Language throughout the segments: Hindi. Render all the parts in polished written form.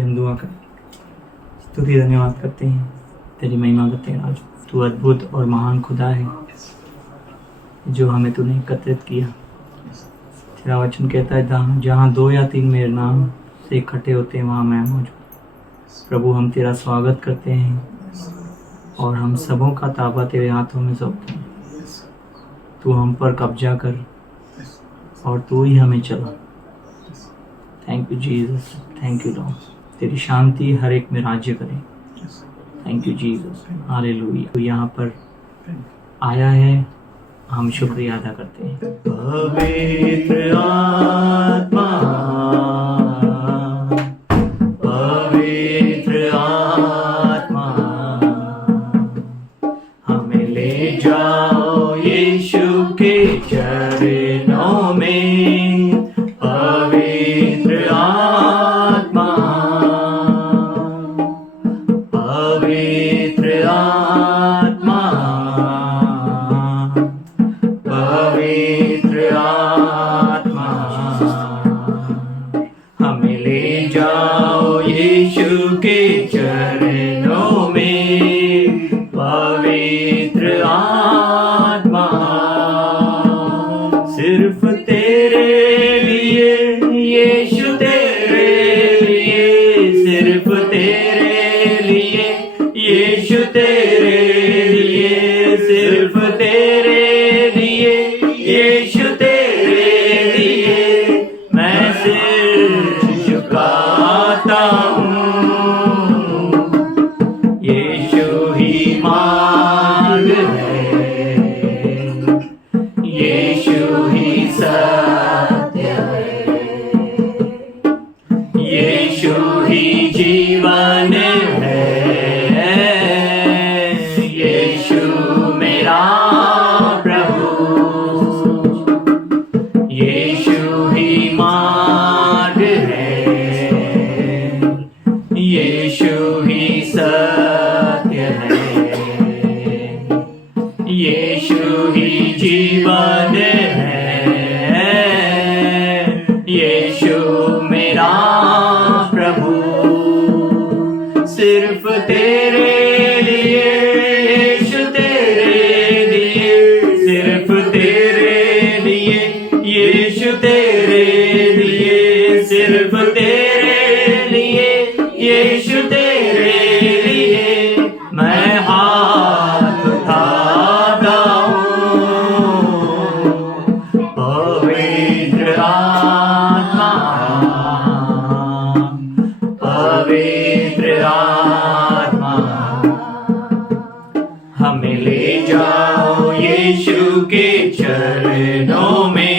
हम दुआ कर स्तुति धन्यवाद करते हैं, तेरी महिमा करते हैं। आज तू अद्भुत और महान खुदा है जो हमें तूने एकत्रित किया। तेरा वचन कहता है जहाँ 2 या 3 मेरे नाम से इकट्ठे होते हैं वहाँ मैं मौजूद। प्रभु हम तेरा स्वागत करते हैं और हम सबों का ताबा तेरे हाथों में सौंपते हैं। तू हम पर कब्जा कर और तू ही हमें चला। Thank you Jesus, thank you Lord. तेरी शांति हर एक में राज्य करे। Thank you Jesus, hallelujah. तू यहाँ पर आया है, हम शुक्रिया अदा करते हैं। पवित्र आत्मा, पवित्र आत्मा, हमें ले जाओ यीशु के चरणों में। पवित्र आत्मा, पवित्र आत्मा, पवित्र आत्मा, हमें ले जाओ यीशु के चरणों में। पवित्र आत्मा, सिर्फ तेरे लिए यीशु, तेरे लिए, सिर्फ तेरे लिए यीशु, तेरे लिए, सिर्फ तेरे लिए यीशु, तेरे लिए मैं सिर झुकाता हूँ। यीशु ही मार्ग है, यीशु ही सत्य है, यीशु ही जीवन है। यीशु मेरा प्रभु, यीशु ही मार्ग है, यीशु ही सत्य है, यीशु ही जीवन है। यीशु मेरा प्रभु, सिर्फ तेरे लिए यीशु, तेरे लिए, सिर्फ तेरे लिए यीशु, तेरे लिए, सिर्फ तेरे लिए यीशु, तेरे लिए मैं हाथ उठाता हूँ। पवित्र आत्मा, पवित्र आत्मा, हमें ले जाओ यीशु के चरणों में।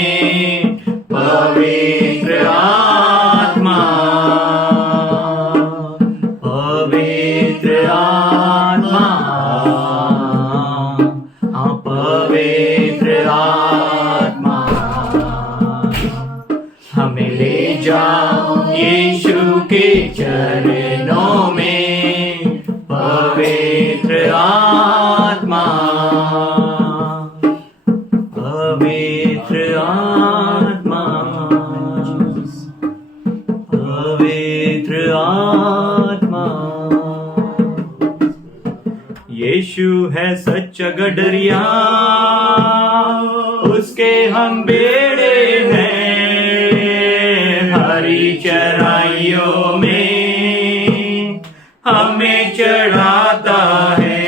पवित्र आत्मा, पवित्र आत्मा, हाँ पवित्र आत्मा, हमें ले जाओ यीशु के चरणों में। पवित्र आत्मा, पवित्र आत्मा, पवित्र आत्मा। यीशु है सच्चा गडरिया, उसके हम बेड़े हैं। हरी चराइयों में हमें चढ़ाता है।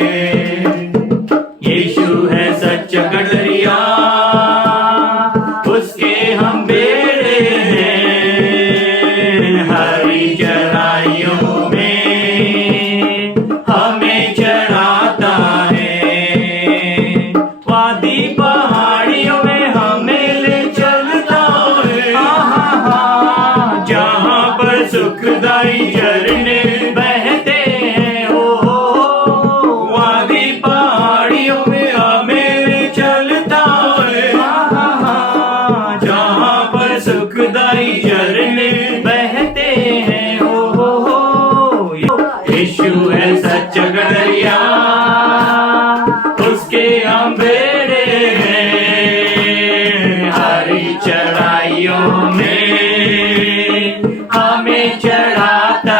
यीशु है सच्चा गडरिया, उसके हम बेड़े हैं। हरी चराइयों में हमें चढ़ाता है। वादी पहाड़ियों में हमें ले चलता है। जहाँ पर सुखदाई झरने बहते हैं। वादी पहाड़ियों में हमें ले चलता है। जहाँ पर सुखदाई झरने बहते हैं। यीशु है सच्चा गडरिया, उसके हम बेड़े हैं। हरी चढ़ाइयों में हमें चढ़ाता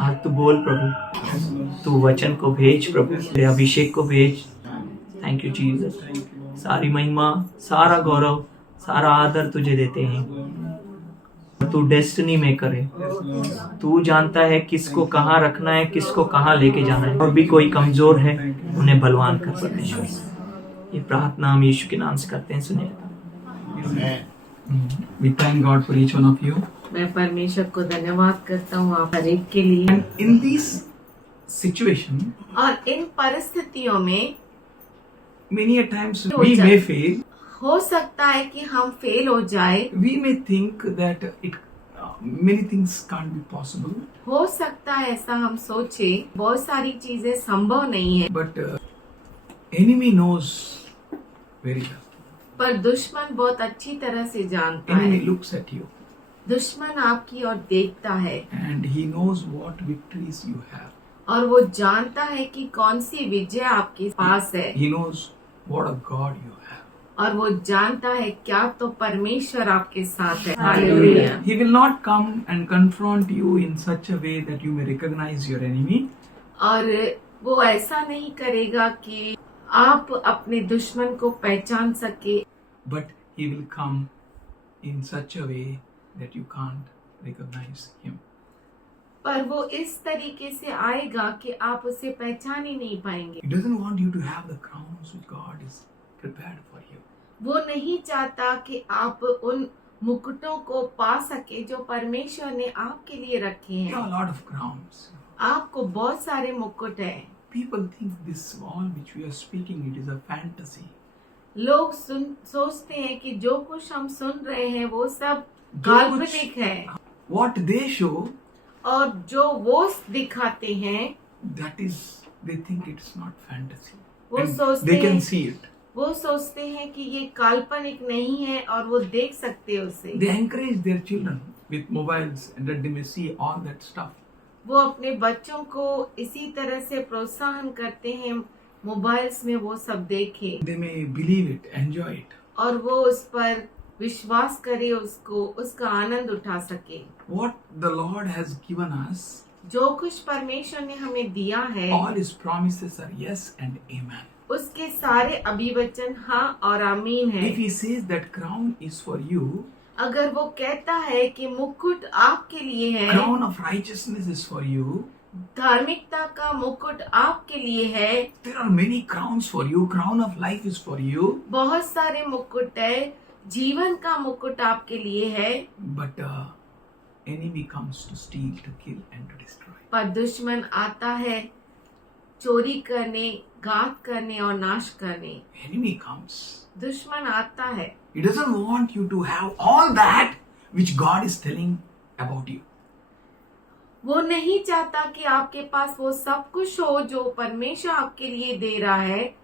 आज तू बोल प्रभु, तू वचन को भेज प्रभु, तेरे अभिषेक को भेज। Thank you Jesus. सारी महिमा, सारा गौरव, सारा आदर तुझे देते हैं। तू डेस्टिनी मेकर है, तू जानता है किसको कहाँ रखना है, किसको कहाँ लेके जाना है। और भी कोई कमजोर है उन्हें बलवान कर परमेश्वर। ये प्रार्थना हम यीशु के नाम से करते हैं, सुनिए। We thank God for each one of you. मैं परमेश्वर को धन्यवाद करता हूँ आप हर एक के लिए। And in this situation, और इन परिस्थितियों में many a times we may fail. हो सकता है कि हम फेल हो जाए, We may think that many things can't be possible. हो सकता है ऐसा हम सोचे, बहुत सारी चीजें संभव नहीं है। But enemy knows very well. पर दुश्मन बहुत अच्छी तरह से जानता Enemy है। looks at you दुश्मन आपकी ओर देखता है and he knows what victories you have. और वो जानता है कि कौन सी विजय आपके पास है, He knows what a God you have. और वो जानता है क्या तो परमेश्वर आपके साथ है। Hallelujah. He will not come and confront you in such a way that you may recognize your enemy. और वो ऐसा नहीं करेगा कि आप अपने दुश्मन को पहचान सके, But he will come in such a way that you can't recognize him. पर वो इस तरीके से आएगा कि आप उसे पहचान ही नहीं पाएंगे। He doesn't want you to have the crowns which God is prepared for you. वो नहीं चाहता कि आप उन मुकुटों को पा सके जो परमेश्वर ने आपके लिए रखे You have हैं। a lot of crowns. आपको बहुत सारे मुकुट हैं। People think this all which we are speaking, it is a fantasy. लोग सोचते हैं कि जो कुछ हम सुन रहे हैं वो सब जो काल्पनिक है, What they show, और जो वो दिखाते हैं that is, they think it's not fantasy. वो And सोचते they can हैं see it. वो सोचते हैं कि ये काल्पनिक नहीं है और वो देख सकते हैं उसे। They encourage their children with mobiles and that they may see all that stuff. वो अपने बच्चों को इसी तरह से प्रोत्साहन करते हैं, मोबाइल्स में वो सब देखे They may believe it, enjoy it. और वो उस पर विश्वास करे, उसको उसका आनंद उठा सके। What the Lord has given us, जो कुछ परमेश्वर ने हमें दिया है all His promises are yes and amen. उसके सारे अभिवचन हाँ और आमीन है। If He says that crown is for you, अगर वो कहता है कि मुकुट आपके लिए है, crown of righteousness is for you, धार्मिकता का मुकुट आपके लिए है, there are many crowns for you, crown of life is for you, बहुत सारे मुकुट है, जीवन का मुकुट आपके लिए है, but enemy comes to steal, to kill and to destroy. पर दुश्मन आता है चोरी करने, घात करने और नाश करने। Enemy comes. दुश्मन आता है, He doesn't want you to have all that which God is telling about you. वो नहीं चाहता कि आपके पास वो सब कुछ हो जो परमेश्वर आपके लिए दे रहा है,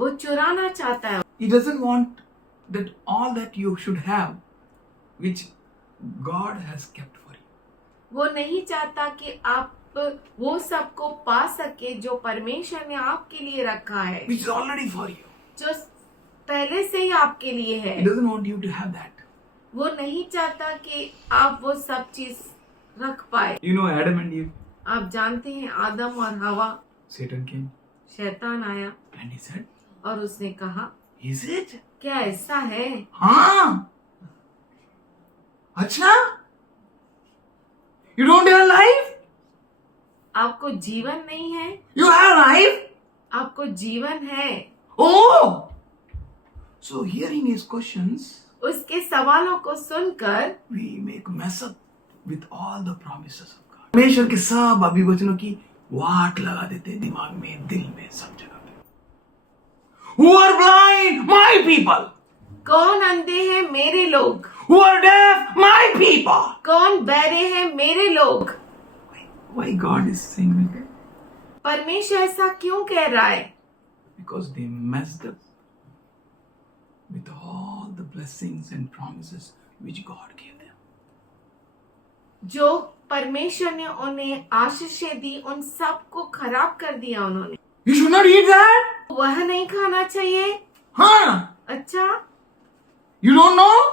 वो चुराना चाहता है। He doesn't want that all that you should have which God has kept for you. वो नहीं चाहता कि आप वो सब को पा सके जो परमेश्वर ने आपके लिए रखा है, Which is already for you. जो पहले से ही आपके लिए है। He doesn't want you to have that. वो नहीं चाहता कि आप वो सब चीज रख पाए। You know Adam and Eve, आप जानते हैं आदम और हवा, Satan came शैतान आया and he said, और उसने कहा is it? क्या ऐसा है? हाँ? अच्छा? You don't have life? आपको जीवन नहीं है? You have life? आपको जीवन है। Oh! So hearing his questions, उसके सवालों को सुनकर we make mess up with all the promises of God. परमेश्वर के सब अभिवचनों की वाट लगा देते हैं दिमाग में, दिल में, सब जगह पे। Who are blind? My people. कौन अंधे हैं? मेरे लोग। Who are deaf? My people. कौन बहरे हैं? मेरे लोग। Why God is saying that? परमेश्वर ऐसा क्यों कह रहा है? Because they messed up with all the blessings and promises which God gave them. जो परमेश्वर ने उन्हें आशीषें दी, उन सब को खराब कर दिया उन्होंने। You should not eat that. वह नहीं खाना चाहिए। Huh? अच्छा, You don't know?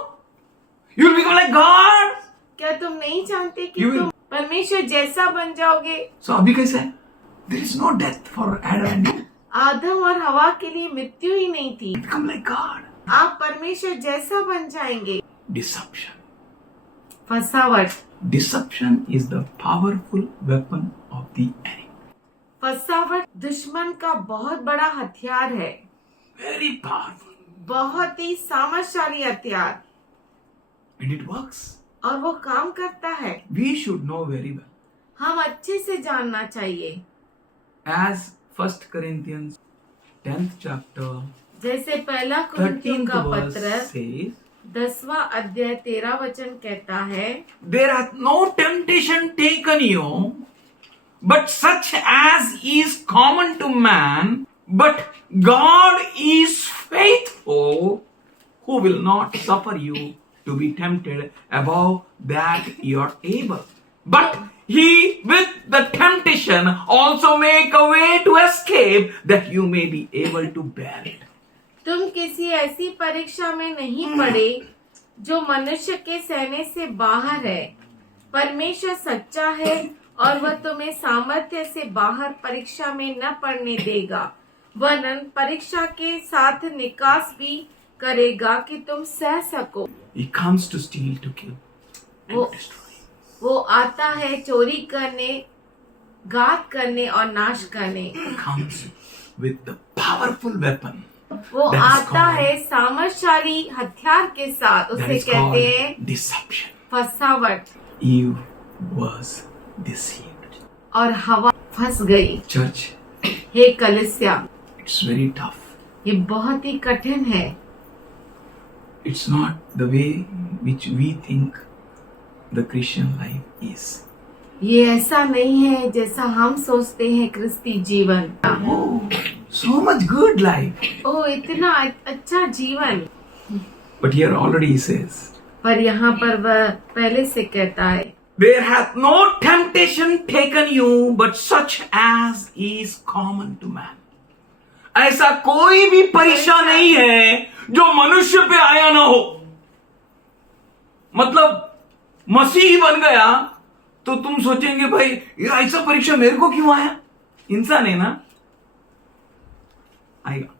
You will become like God. क्या तुम नहीं जानते कि You will- तुम परमेश्वर जैसा बन जाओगे। So अभी कैसा है? There is no death for Adam and Eve. आदम और हवा के लिए मृत्यु ही नहीं थी। Become like God. आप परमेश्वर जैसा बन जाएंगे। Deception. फसावट। Deception is the powerful weapon of the enemy. फसावट दुश्मन का बहुत बड़ा हथियार है, Very powerful. बहुत ही सामर्थशाली हथियार, And it works. और वो काम करता है। We should know very well. हम अच्छे से जानना चाहिए। As 1 Corinthians 10th chapter जैसे पहला कुरिन्थियों 13th का verse पत्र says, 10वां अध्याय 13 वचन कहता है, There hath no temptation taken you, but such as is common to man, but God is faithful, who will not suffer you to be tempted above that you are able. But he with the temptation also make a way to escape, that you may be able to bear it. तुम किसी ऐसी परीक्षा में नहीं पड़े जो मनुष्य के सहने से बाहर है। परमेश्वर सच्चा है और वह तुम्हें सामर्थ्य से बाहर परीक्षा में न पड़ने देगा, वरन परीक्षा के साथ निकास भी करेगा कि तुम सह सको। He comes to steal, to kill, and वो- destroy. वो आता है चोरी करने, घात करने और नाश करने। Comes with the powerful weapon. वो That is आता called- है सामर्थशाली हथियार के साथ, That उसे is कहते हैं called deception. फसावट। Eve was deceived. और हवा फंस गई। Church, हे कलिसिया, it's very tough. ये बहुत ही कठिन है। It's not the way which we think the Christian life is. ये ऐसा नहीं है जैसा हम सोचते हैं क्रिस्ती जीवन। Oh, so much good life. ओ इतना अच्छा जीवन। But here already he says, पर यहाँ पर वह पहले से कहता है, There hath no temptation taken you, but such as is common to man. ऐसा कोई भी परीक्षा नहीं है जो मनुष्य पे आया ना हो। मतलब मसीह बन गया तो तुम सोचेंगे भाई ये ऐसा परीक्षा मेरे को क्यों आया? इंसान है ना, आएगा।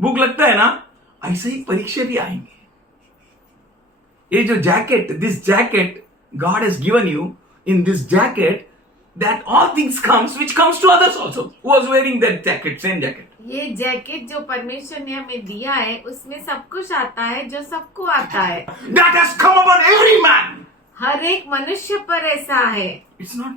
भूख लगता है ना, ऐसा ही परीक्षा भी आएंगे। ये जो jacket, this jacket God has given you, in this jacket, that all things comes which comes to others also who was wearing that jacket, same jacket. ये जैकेट जो परमेश्वर ने हमें दिया है उसमें सब कुछ आता है जो सबको आता है। That has come upon every man. हर एक मनुष्य पर ऐसा है। It's not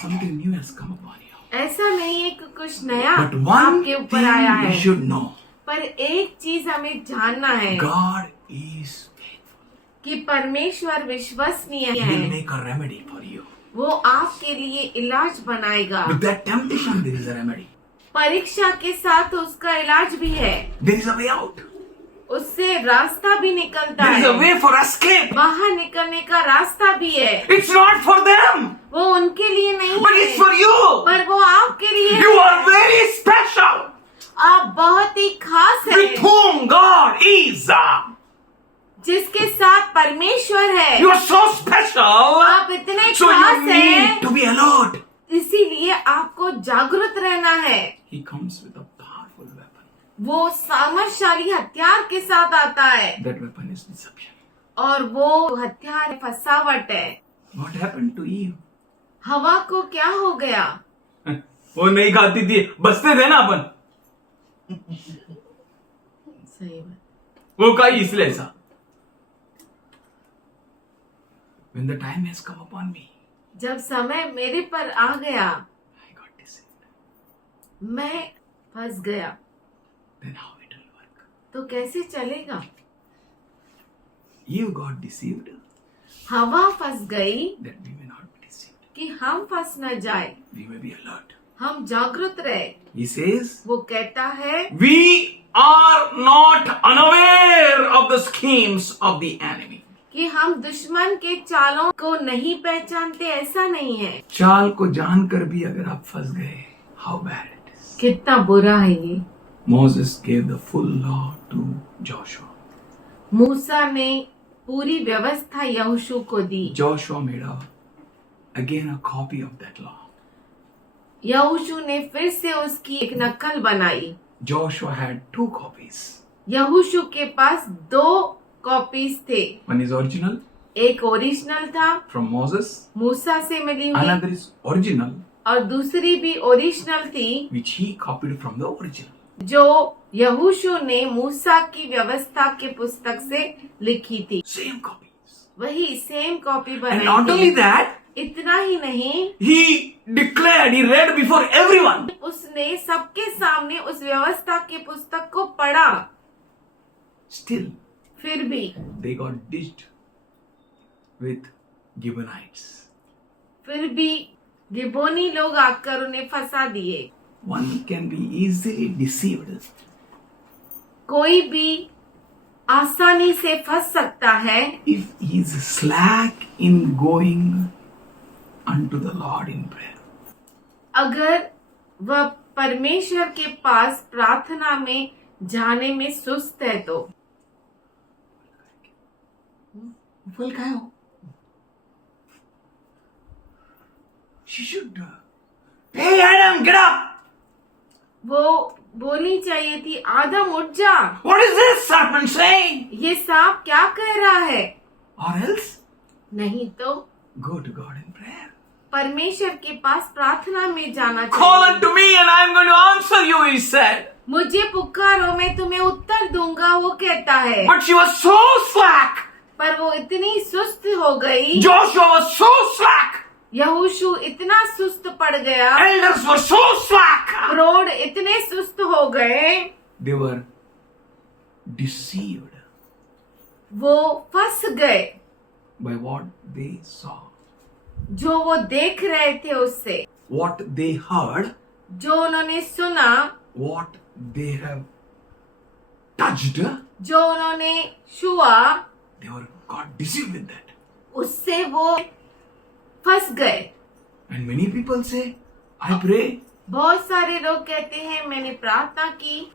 something new has come upon you. ऐसा नहीं है कि कुछ नया But one आपके thing ऊपर आया you है। should know. पर एक चीज हमें जानना है God is faithful. कि परमेश्वर विश्वसनीय He will है। make a remedy for you. वो आपके लिए इलाज बनाएगा। With that temptation there is a remedy. परीक्षा के साथ उसका इलाज भी है। There is a way out. उससे रास्ता भी निकलता There is a है। way for escape. बाहर निकलने का रास्ता भी है। It's not for them, वो उनके लिए नहीं but it's है, for you. पर वो आपके लिए You है। are very special. आप बहुत ही खास With है, whom God is. जिसके साथ परमेश्वर है। You are so special. आप इतने So you खास need हैं, to be alert. इसीलिए आपको जागरूक रहना है। He comes with a powerful weapon. वो सामर्थशाली हथियार के साथ आता है That weapon is deception. और वो हथियार फसावट है। What happened to Eve? हवा को क्या हो गया? वो नहीं खाती थी, बचते थे ना अपन। सही बात। वो खाई इसलिए ऐसा। When the time has come upon me, जब समय मेरे पर आ गया, I got deceived. मैं फंस गया। Then how it will work? तो कैसे चलेगा? Eve got deceived हवा फंस गई that we may not be deceived. कि हम फंस न जाए, We may be alert. हम जागरूक रहे। He says, वो कहता है, we are not unaware of the schemes of the enemy. कि हम दुश्मन के चालों को नहीं पहचानते, ऐसा नहीं है। चाल को जानकर भी अगर आप फंस गए, how bad it is. कितना बुरा है ये। Moses gave the full law to Joshua. मूसा ने पूरी व्यवस्था यहोशू को दी। Joshua made a again a copy of that law. यहोशू ने फिर से उसकी एक नकल बनाई। Joshua had 2 copies. यहोशू के पास 2 कॉपीज थे। One is original एक ओरिजिनल था from Moses, मूसा से मिली हुई, another is original और दूसरी भी ओरिजिनल थी which he copied from the original. जो यहोशू ने मूसा की व्यवस्था के पुस्तक से लिखी थी। Same copies. वही सेम कॉपी And बनाई not only थी। that, इतना ही नहीं, he declared, he read before everyone. उसने सबके सामने उस व्यवस्था के पुस्तक को पढ़ा। Still, फिर भी they got ditched with Gibeonites. फिर भी गिबोनी लोग आकर उन्हें फंसा दिए। One can be easily deceived कोई भी आसानी से फंस सकता है if he is slack in going unto the Lord in prayer. अगर वह परमेश्वर के पास प्रार्थना में जाने में सुस्त है तो। She should. Hey Adam, get up! वो बोलनी चाहिए थी, आदम उठ जा। What is this serpent saying? ये सांप क्या कह रहा है? Or else, नहीं तो go to God in prayer. परमेश्वर के पास प्रार्थना में जाना Call चाहिए। unto me and I am going to answer you, he said. मुझे पुकारो, मैं तुम्हें उत्तर दूंगा, वो कहता है। But she was so slack. पर वो इतनी सुस्त हो गई, Joshua was so slack. यहोशू इतना सुस्त पड़ गया, Elders were so slack. प्रौढ़ इतने सुस्त हो गए, They were deceived वो फंस गए by what they saw. जो वो देख रहे थे उससे, What they heard, जो उन्होंने सुना, what they have touched, जो उन्होंने छुआ, they were got deceived with that. उससे वो फंस गए। And many people say, I pray, बहुत सारे लोग कहते हैं मैंने प्रार्थना की,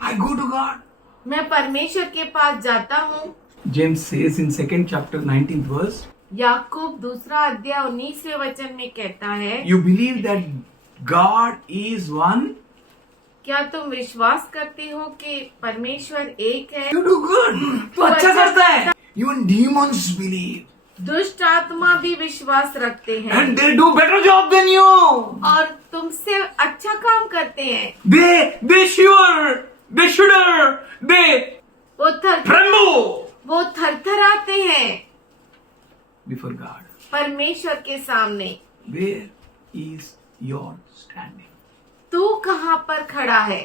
I go to God. मैं परमेश्वर के पास जाता हूँ। James says in 2nd chapter 19th verse, याकूब 2 अध्याय 19वें वचन में कहता है, you believe that God is one, क्या तुम विश्वास करते हो कि परमेश्वर एक है? you do good. तो अच्छा करता है. Even demons believe. दुष्ट आत्मा भी विश्वास रखते हैं And they do better job than you. और तुमसे अच्छा काम करते हैं। They shiver, they shudder, they वो tremble थरथराते हैं before God. परमेश्वर के सामने। Where is your standing? तू कहाँ पर खड़ा है?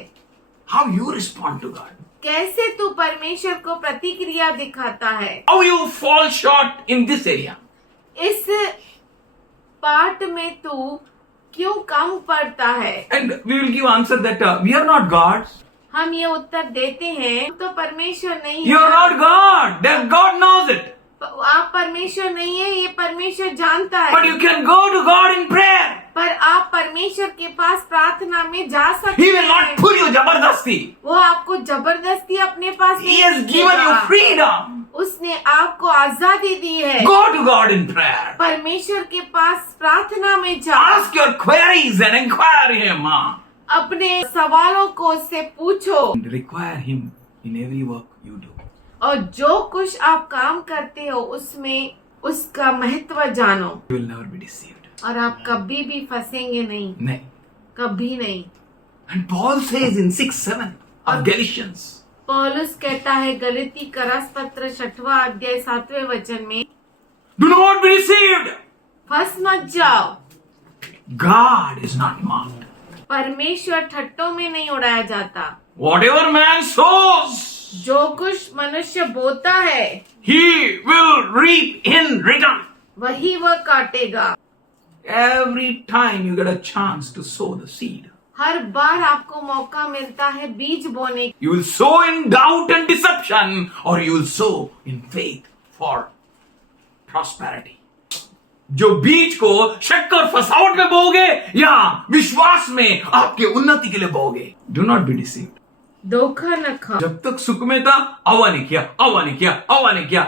How you respond to God? कैसे तू परमेश्वर को प्रतिक्रिया दिखाता है? How you fall short in this area? इस पार्ट में तू क्यों कम पड़ता है? And we will give answer that we are not gods. हम ये उत्तर देते हैं, तो परमेश्वर नहीं You are है। not God. That God knows it. आप परमेश्वर नहीं है, ये परमेश्वर जानता But है। you can go to God in prayer. पर आप परमेश्वर के पास प्रार्थना में जा सकते He will not हैं। pull you जबरदस्ती. वो आपको जबरदस्ती अपने पास He नहीं has given you खींचेगा। freedom. उसने आपको आजादी दी है। Go to God in prayer. परमेश्वर के पास प्रार्थना में जा, Ask your queries and inquire Him. अपने सवालों को उससे पूछो And require Him in every work you do. और जो कुछ आप काम करते हो उसमें उसका महत्व जानो, You will never be deceived. और आप कभी भी फंसेंगे नहीं, नहीं. कभी नहीं। And Paul says in 6:7 of Galatians, पौलुस कहता है गलती का रस पत्र 6वां अध्याय 7वें वचन में, do not be deceived. फंस मत जाओ, God is not mocked. परमेश्वर ठट्टों में नहीं उड़ाया जाता। Whatever man sows, जो कुछ मनुष्य बोता है he will reap in return. वही वह काटेगा। Every time you get a chance to sow the seed, हर बार आपको मौका मिलता है बीज बोने, you will sow in doubt and deception, or you will sow in faith for prosperity. जो बीज को शक और फसावट में बोगे या विश्वास में आपके उन्नति के लिए बोगे. Do not be deceived. धोखा न खाओ। जब तक सुख में था, अवा ने किया, अवा ने किया, अवा ने किया.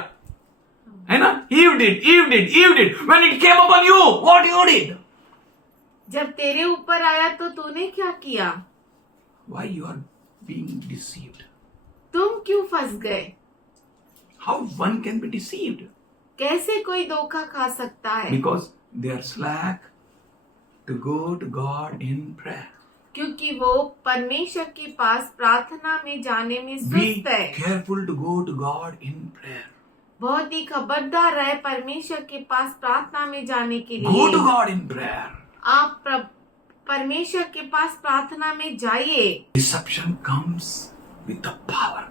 है ना? Eve did. When it came upon you, what you did? जब तेरे ऊपर आया तो तूने क्या किया? Why you are being deceived? तुम क्यों फंस गए? How one can be deceived? कैसे कोई धोखा खा सकता है? Because they are slack to go to God in prayer. क्योंकि वो परमेश्वर के पास प्रार्थना में जाने में Be सुस्त है। careful to go to God in prayer. बहुत ही खबरदार रहे परमेश्वर के पास प्रार्थना में जाने के Go to लिए। God in prayer. आप परमेश्वर के पास प्रार्थना में जाइए। Deception comes with the power.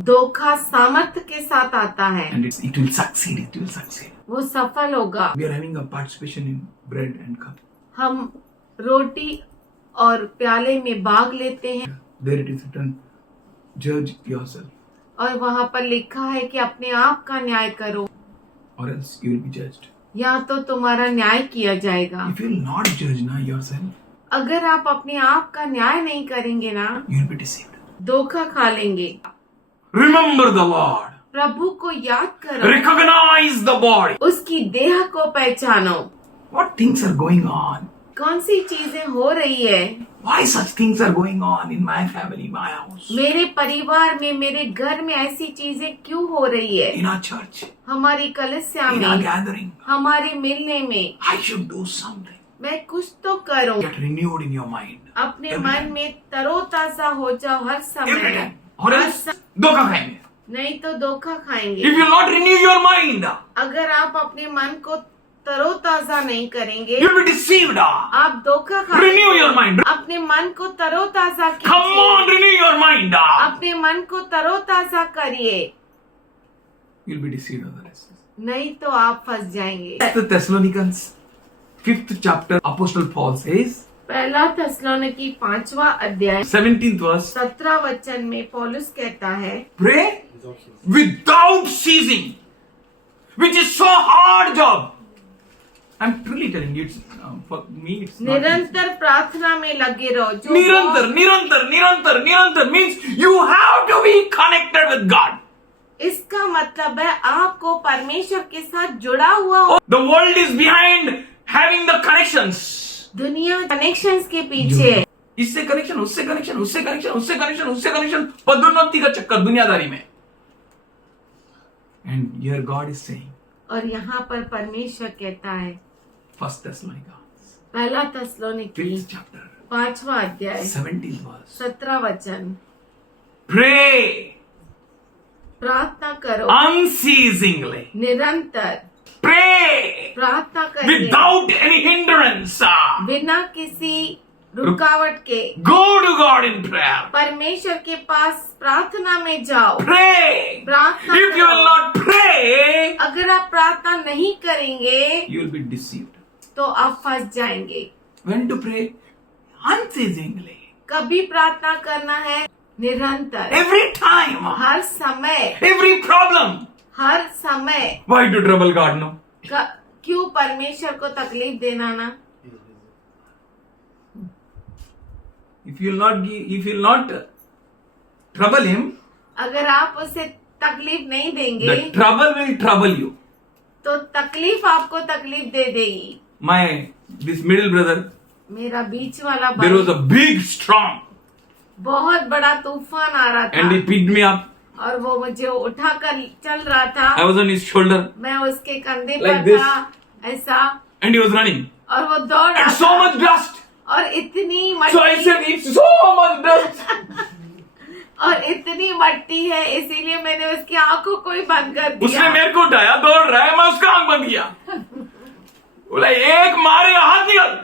धोखा सामर्थ्य के साथ आता है, And it will succeed. It will succeed. वो सफल होगा। We are having a participation in bread and cup. हम रोटी और प्याले में भाग लेते हैं There it is written, judge yourself, और वहाँ पर लिखा है कि अपने आप का न्याय करो or else you will be judged. या तो तुम्हारा न्याय किया जाएगा। If you will not judge now yourself, अगर आप अपने आप का न्याय नहीं करेंगे ना, you will be deceived. धोखा खा लेंगे। Remember the Lord. प्रभु को याद करो, Recognize the body. उसकी देह को पहचानो। What things are going on? कौन सी चीजें हो रही है? Why such things are going on in my family, my house, मेरे परिवार में, मेरे घर में ऐसी चीजें क्यों हो रही है? in our church, हमारी कलिसिया in our में, gathering? हमारे मिलने में I should do something. मैं कुछ तो करूं। Get renewed in your mind. अपने Every मन time. में तरोताजा हो जाओ हर Every समय। time. Or हर else, स- धोखा खाएंगे. नहीं तो धोखा If खाएंगे। you will not renew your mind, अगर आप अपने मन को तरोताजा नहीं करेंगे, you will be deceived. आप धोखा Renew your खाएंगे। mind. अपने मन को तरोताजा Come on, कीजिए। renew your mind. अपने मन को तरोताजा करिए, You will be deceived otherwise. नहीं तो आप फंस जाएंगे। The Thessalonians, 5th chapter, Apostle Paul says, पहला थेसलोनिकी 5वां अध्याय 17th verse, 17 वचन में पौलुस कहता है, pray without ceasing, which is so hard job. I'm truly telling you, it's for me. It's not easy. निरंतर प्रार्थना में लगे रहो। जो निरंतर means you have to be connected with God. इसका मतलब है आपको परमेश्वर के साथ जुड़ा हुआ हो। The world is behind having the connections. दुनिया कनेक्शंस के पीछे है। इससे कनेक्शन, उससे कनेक्शन, उससे कनेक्शन, उससे कनेक्शन, उससे कनेक्शन, पदोन्नति का चक्कर दुनियादारी में। And here God is saying, और यहाँ पर परमेश्वर कहता है, First Thessalonians, पहला थेसलोनिकी 5th chapter, 5वां अध्याय 17th verse, 17 वचन, pray प्रार्थना करो unceasingly, निरंतर, pray प्रार्थना करिए without any hindrance, बिना किसी रुकावट के। go to God in prayer, परमेश्वर के पास प्रार्थना में जाओ, pray. प्रार्थना If you will करो। not pray, अगर आप प्रार्थना नहीं करेंगे you will be deceived. तो आप फंस जाएंगे। When to pray? Unceasingly. कभी प्रार्थना करना है निरंतर, Every time. हर समय, Every problem. हर समय। Why to trouble God now? क्यों परमेश्वर को तकलीफ देना ना? If you will not trouble him, अगर आप उसे तकलीफ नहीं देंगे the trouble will trouble you. तो तकलीफ आपको तकलीफ दे देगी। This middle brother, मेरा बीच वाला there was भाई, a big storm बहुत बड़ा तूफान आ रहा and he था picked me up. और वो मुझे उठाकर चल रहा था। I was on his shoulder मैं उसके कंधे Like पर this. था ऐसा, and he was running. और वो दौड़ रहा And so था much dust. और इतनी So I मट्टी said, it's so much dust. और इतनी मट्टी है, इसीलिए मैंने उसकी आंखों को ही बंद कर उसने दिया। मेरे को उठाया, दौड़ रहा है, मैं उसका आंख बंद किया। बोला एक मारे हाथ निकल।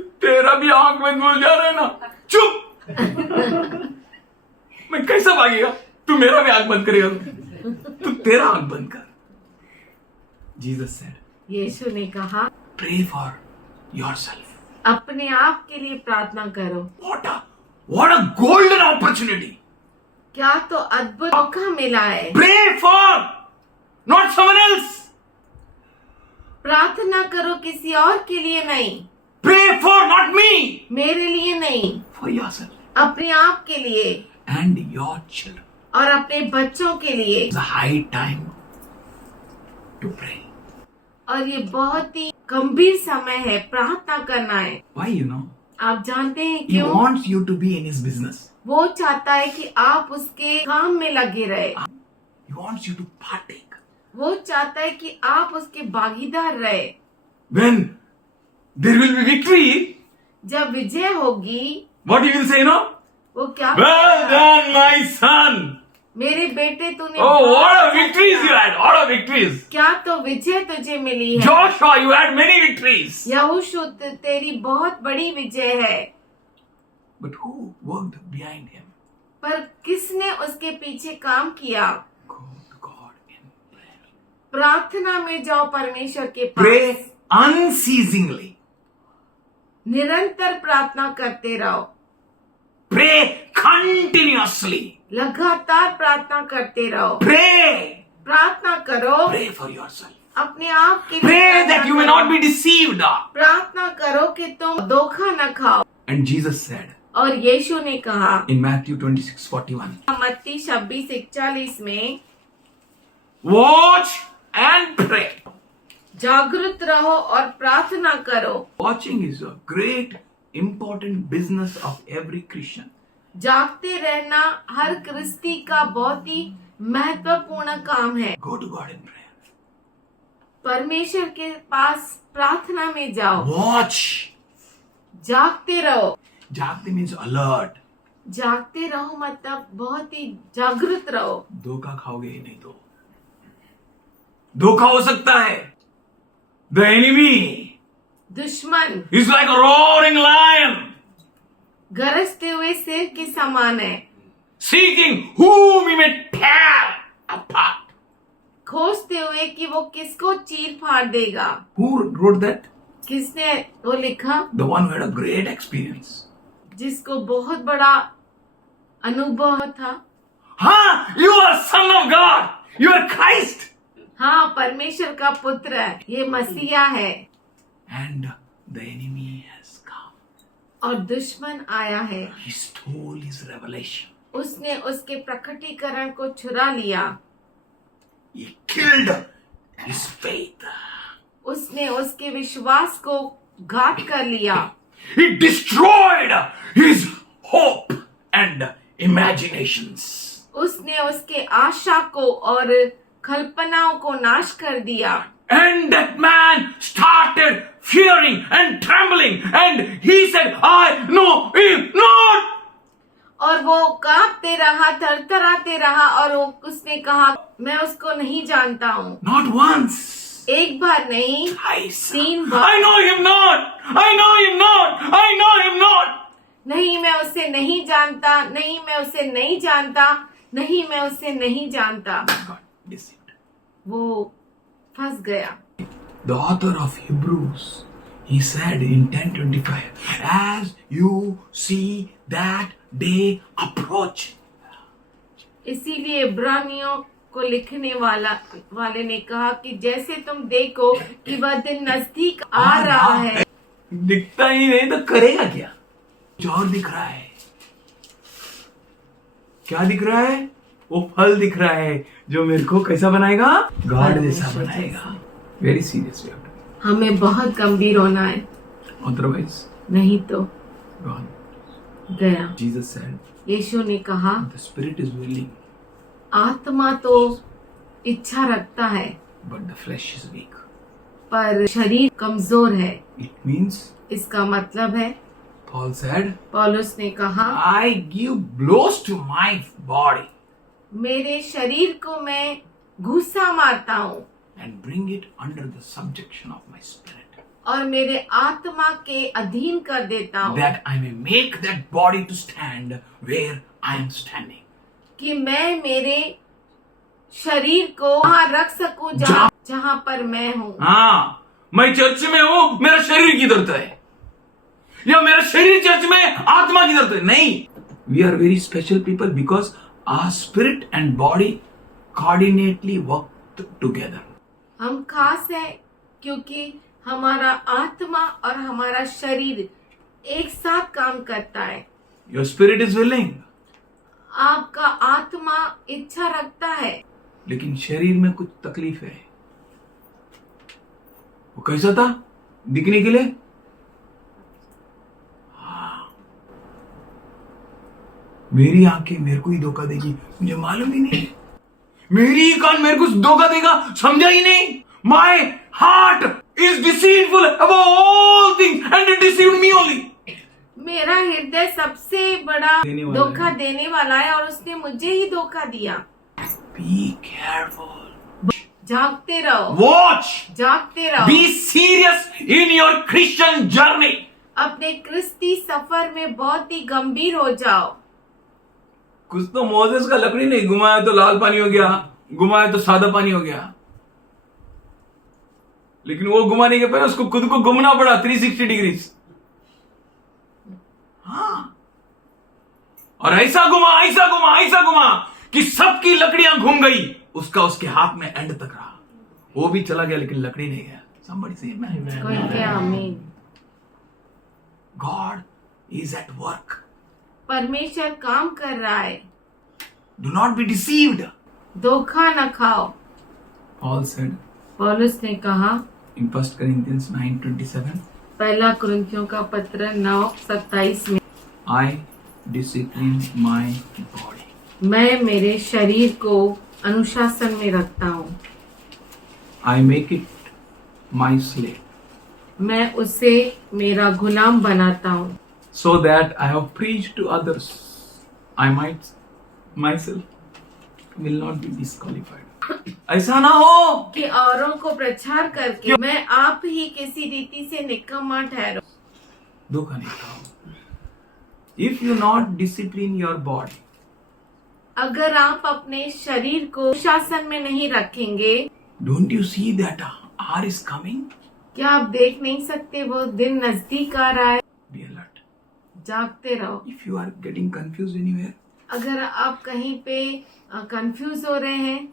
तेरा भी आंख बंद हो जा रहा है ना, चुप। मैं कैसा भागेगा? तू मेरा भी आंख बंद करेगा, तू तेरा आंख बंद कर। जीसस सेड, यीशु ने कहा, प्रे फॉर योरसेल्फ। अपने आप के लिए प्रार्थना करो। What a golden opportunity. क्या तो अद्भुत मौका मिला है। Pray for not someone else. प्रार्थना करो किसी और के लिए नहीं, Pray for not me. मेरे लिए नहीं, For yourself अपने आप के लिए and your children. और अपने बच्चों के लिए। It's a high time to pray. और ये बहुत ही गंभीर समय है, प्रार्थना करना है। Why, आप जानते हैं He क्यों? wants you to be in His business. वो चाहता है कि आप उसके काम में लगे रहे। He wants you to partake. वो चाहता है कि आप उसके भागीदार रहे। When there will be victory, जब विजय होगी, what He will say, वो क्या Well कहेगा? done, my son. मेरे बेटे तूने Oh, what बहुत a अच्छा victories you किया। had. What a victories. क्या तो विजय तुझे मिली है। Joshua, you had many victories. यहोशू तेरी बहुत बड़ी विजय है। But who worked behind him? पर किसने उसके पीछे काम किया? Go to God in prayer. प्रार्थना में जाओ परमेश्वर के Pray पास। unceasingly. निरंतर प्रार्थना करते रहो। Pray continuously. लगातार प्रार्थना करते रहो। Pray. प्रार्थना करो Pray for yourself. अपने आप के लिए। Pray that प्रार्थना you may करो। not be deceived. प्रार्थना करो कि तुम धोखा न खाओ। And Jesus said और यीशु ने कहा in Matthew 26:41, मत्ती 26:41 में, watch and pray. जागृत रहो और प्रार्थना करो। Watching is a great important business of every Christian. जागते रहना हर क्रिस्ती का बहुत ही महत्वपूर्ण काम है। Go to God in prayer. परमेश्वर के पास प्रार्थना में जाओ। Watch. जागते रहो। Jagti means alert. जागते रहो मतलब बहुत ही जागृत रहो। धोखा खाओगे ही नहीं तो धोखा हो सकता है. The enemy दुश्मन is like a roaring lion, गरजते हुए शेर के समान है, seeking whom he may tear apart. खोजते हुए कि वो किसको चीर फाड़ देगा। Who wrote that? किसने वो लिखा? The one who had a great experience. जिसको बहुत बड़ा अनुभव था। हाँ, you are son of God. You are Christ. हाँ, परमेश्वर का पुत्र है, ये मसीहा है। And the enemy has come. और दुश्मन आया है, He stole his revelation. उसने उसके प्रकटीकरण को चुरा लिया। He killed his faith. उसने उसके विश्वास को घात कर लिया। He destroyed his hope and imaginations. उसने उसके आशा को और कल्पनाओं को नाश कर दिया। And that man started fearing and trembling, and he said, I know him not. और वो कांपते रहा, थरथराते रहा, और उसने कहा मैं उसको नहीं जानता हूँ। Not once. एक बार नहीं, Thrice. 3 bar. I know him not. I know him not. I know him not. नहीं, मैं उसे नहीं जानता, नहीं मैं उसे नहीं जानता, नहीं मैं उसे नहीं जानता। God deceived. वो फंस गया। The author of Hebrews, he said in 10:25, as you see that day approach. इसीलिए इब्रानियों को लिखने वाले ने कहा कि जैसे तुम देखो कि वह दिन नजदीक आ रहा है। दिखता ही नहीं तो करेगा क्या? कुछ और दिख रहा है। क्या दिख रहा है? वो फल दिख रहा है जो मेरे को कैसा बनाएगा? गॉड जैसा बनाएगा। Very serious we have to. हमें बहुत गंभीर होना है, अदरवाइज नहीं तो गॉड। गया। जीसस सेड, यीशु ने कहा द स्पिरिट इज विलिंग आत्मा तो इच्छा रखता है but the flesh is weak. पर शरीर कमजोर है। इट मींस, इसका मतलब है, Paul said, पौलुस ने कहा, I give blows to my body मेरे शरीर को मैं घूसा मारता हूँ and bring it under the subjection of my spirit, और मेरे आत्मा के अधीन कर देता हूँ, that I may make that body to stand where I am standing. कि मैं मेरे शरीर को वहाँ रख सकूं जहाँ पर मैं हूँ। हाँ, मैं चर्च में हूँ, मेरा शरीर किधर तो है, या मेरा शरीर चर्च में, आत्मा किधर तो है? नहीं, we are very special people because our spirit and body coordinately work together. हम खास हैं क्योंकि हमारा आत्मा और हमारा शरीर एक साथ काम करता है। Your spirit is willing, आपका आत्मा इच्छा रखता है, लेकिन शरीर में कुछ तकलीफ है। वो कैसा था दिखने के लिए? हाँ। मेरी आंखें मेरे को ही धोखा देगी, मुझे मालूम ही नहीं। मेरी कान मेरे को धोखा देगा, समझा ही नहीं। My heart is deceitful above all things and it deceived me only. मेरा हृदय सबसे बड़ा देने वाला धोखा है। देने वाला है और उसने मुझे ही धोखा दिया। बी केयरफुल, जागते रहो, वॉच, जागते रहो, be serious in your Christian journey. अपने क्रिस्ती सफर में बहुत ही गंभीर हो जाओ। कुछ तो मोजेस का लकड़ी नहीं घुमाया तो लाल पानी हो गया, घुमाया तो सादा पानी हो गया, लेकिन वो घुमाने के पहले उसको खुद को घूमना पड़ा 360 डिग्रीज। हाँ, और ऐसा घुमा, ऐसा घुमा, ऐसा घुमा कि सबकी लकड़ियां घूम गई, उसका उसके हाथ में एंड तक रहा। वो भी चला गया लेकिन लकड़ी नहीं गया। Somebody say amen. कोई क्या आमीन। God is at work. परमेश्वर काम कर रहा है, Do not be deceived. धोखा न खाओ। Paul said पौलुस ने कहा in 1 Corinthians 9:27, पहला कुरिन्थियों का पत्र 9:27 में, I discipline my body. मैं मेरे शरीर को अनुशासन में रखता हूँ, I make it my slave, मैं उसे मेरा गुलाम बनाता हूँ, so that I have preached to others, I might myself will not be disqualified. ऐसा ना हो कि औरों को प्रचार करके मैं आप ही किसी रीति से निकम्मा ठहरूं। धोखा नहीं खाओ। If you not discipline your body, अगर आप अपने शरीर को शासन में नहीं रखेंगे, don't you see that hour is coming? क्या आप देख नहीं सकते वो दिन नजदीक आ रहा है? Be alert. जागते रहो। If you are getting confused anywhere, अगर आप कहीं पे कंफ्यूज हो रहे हैं,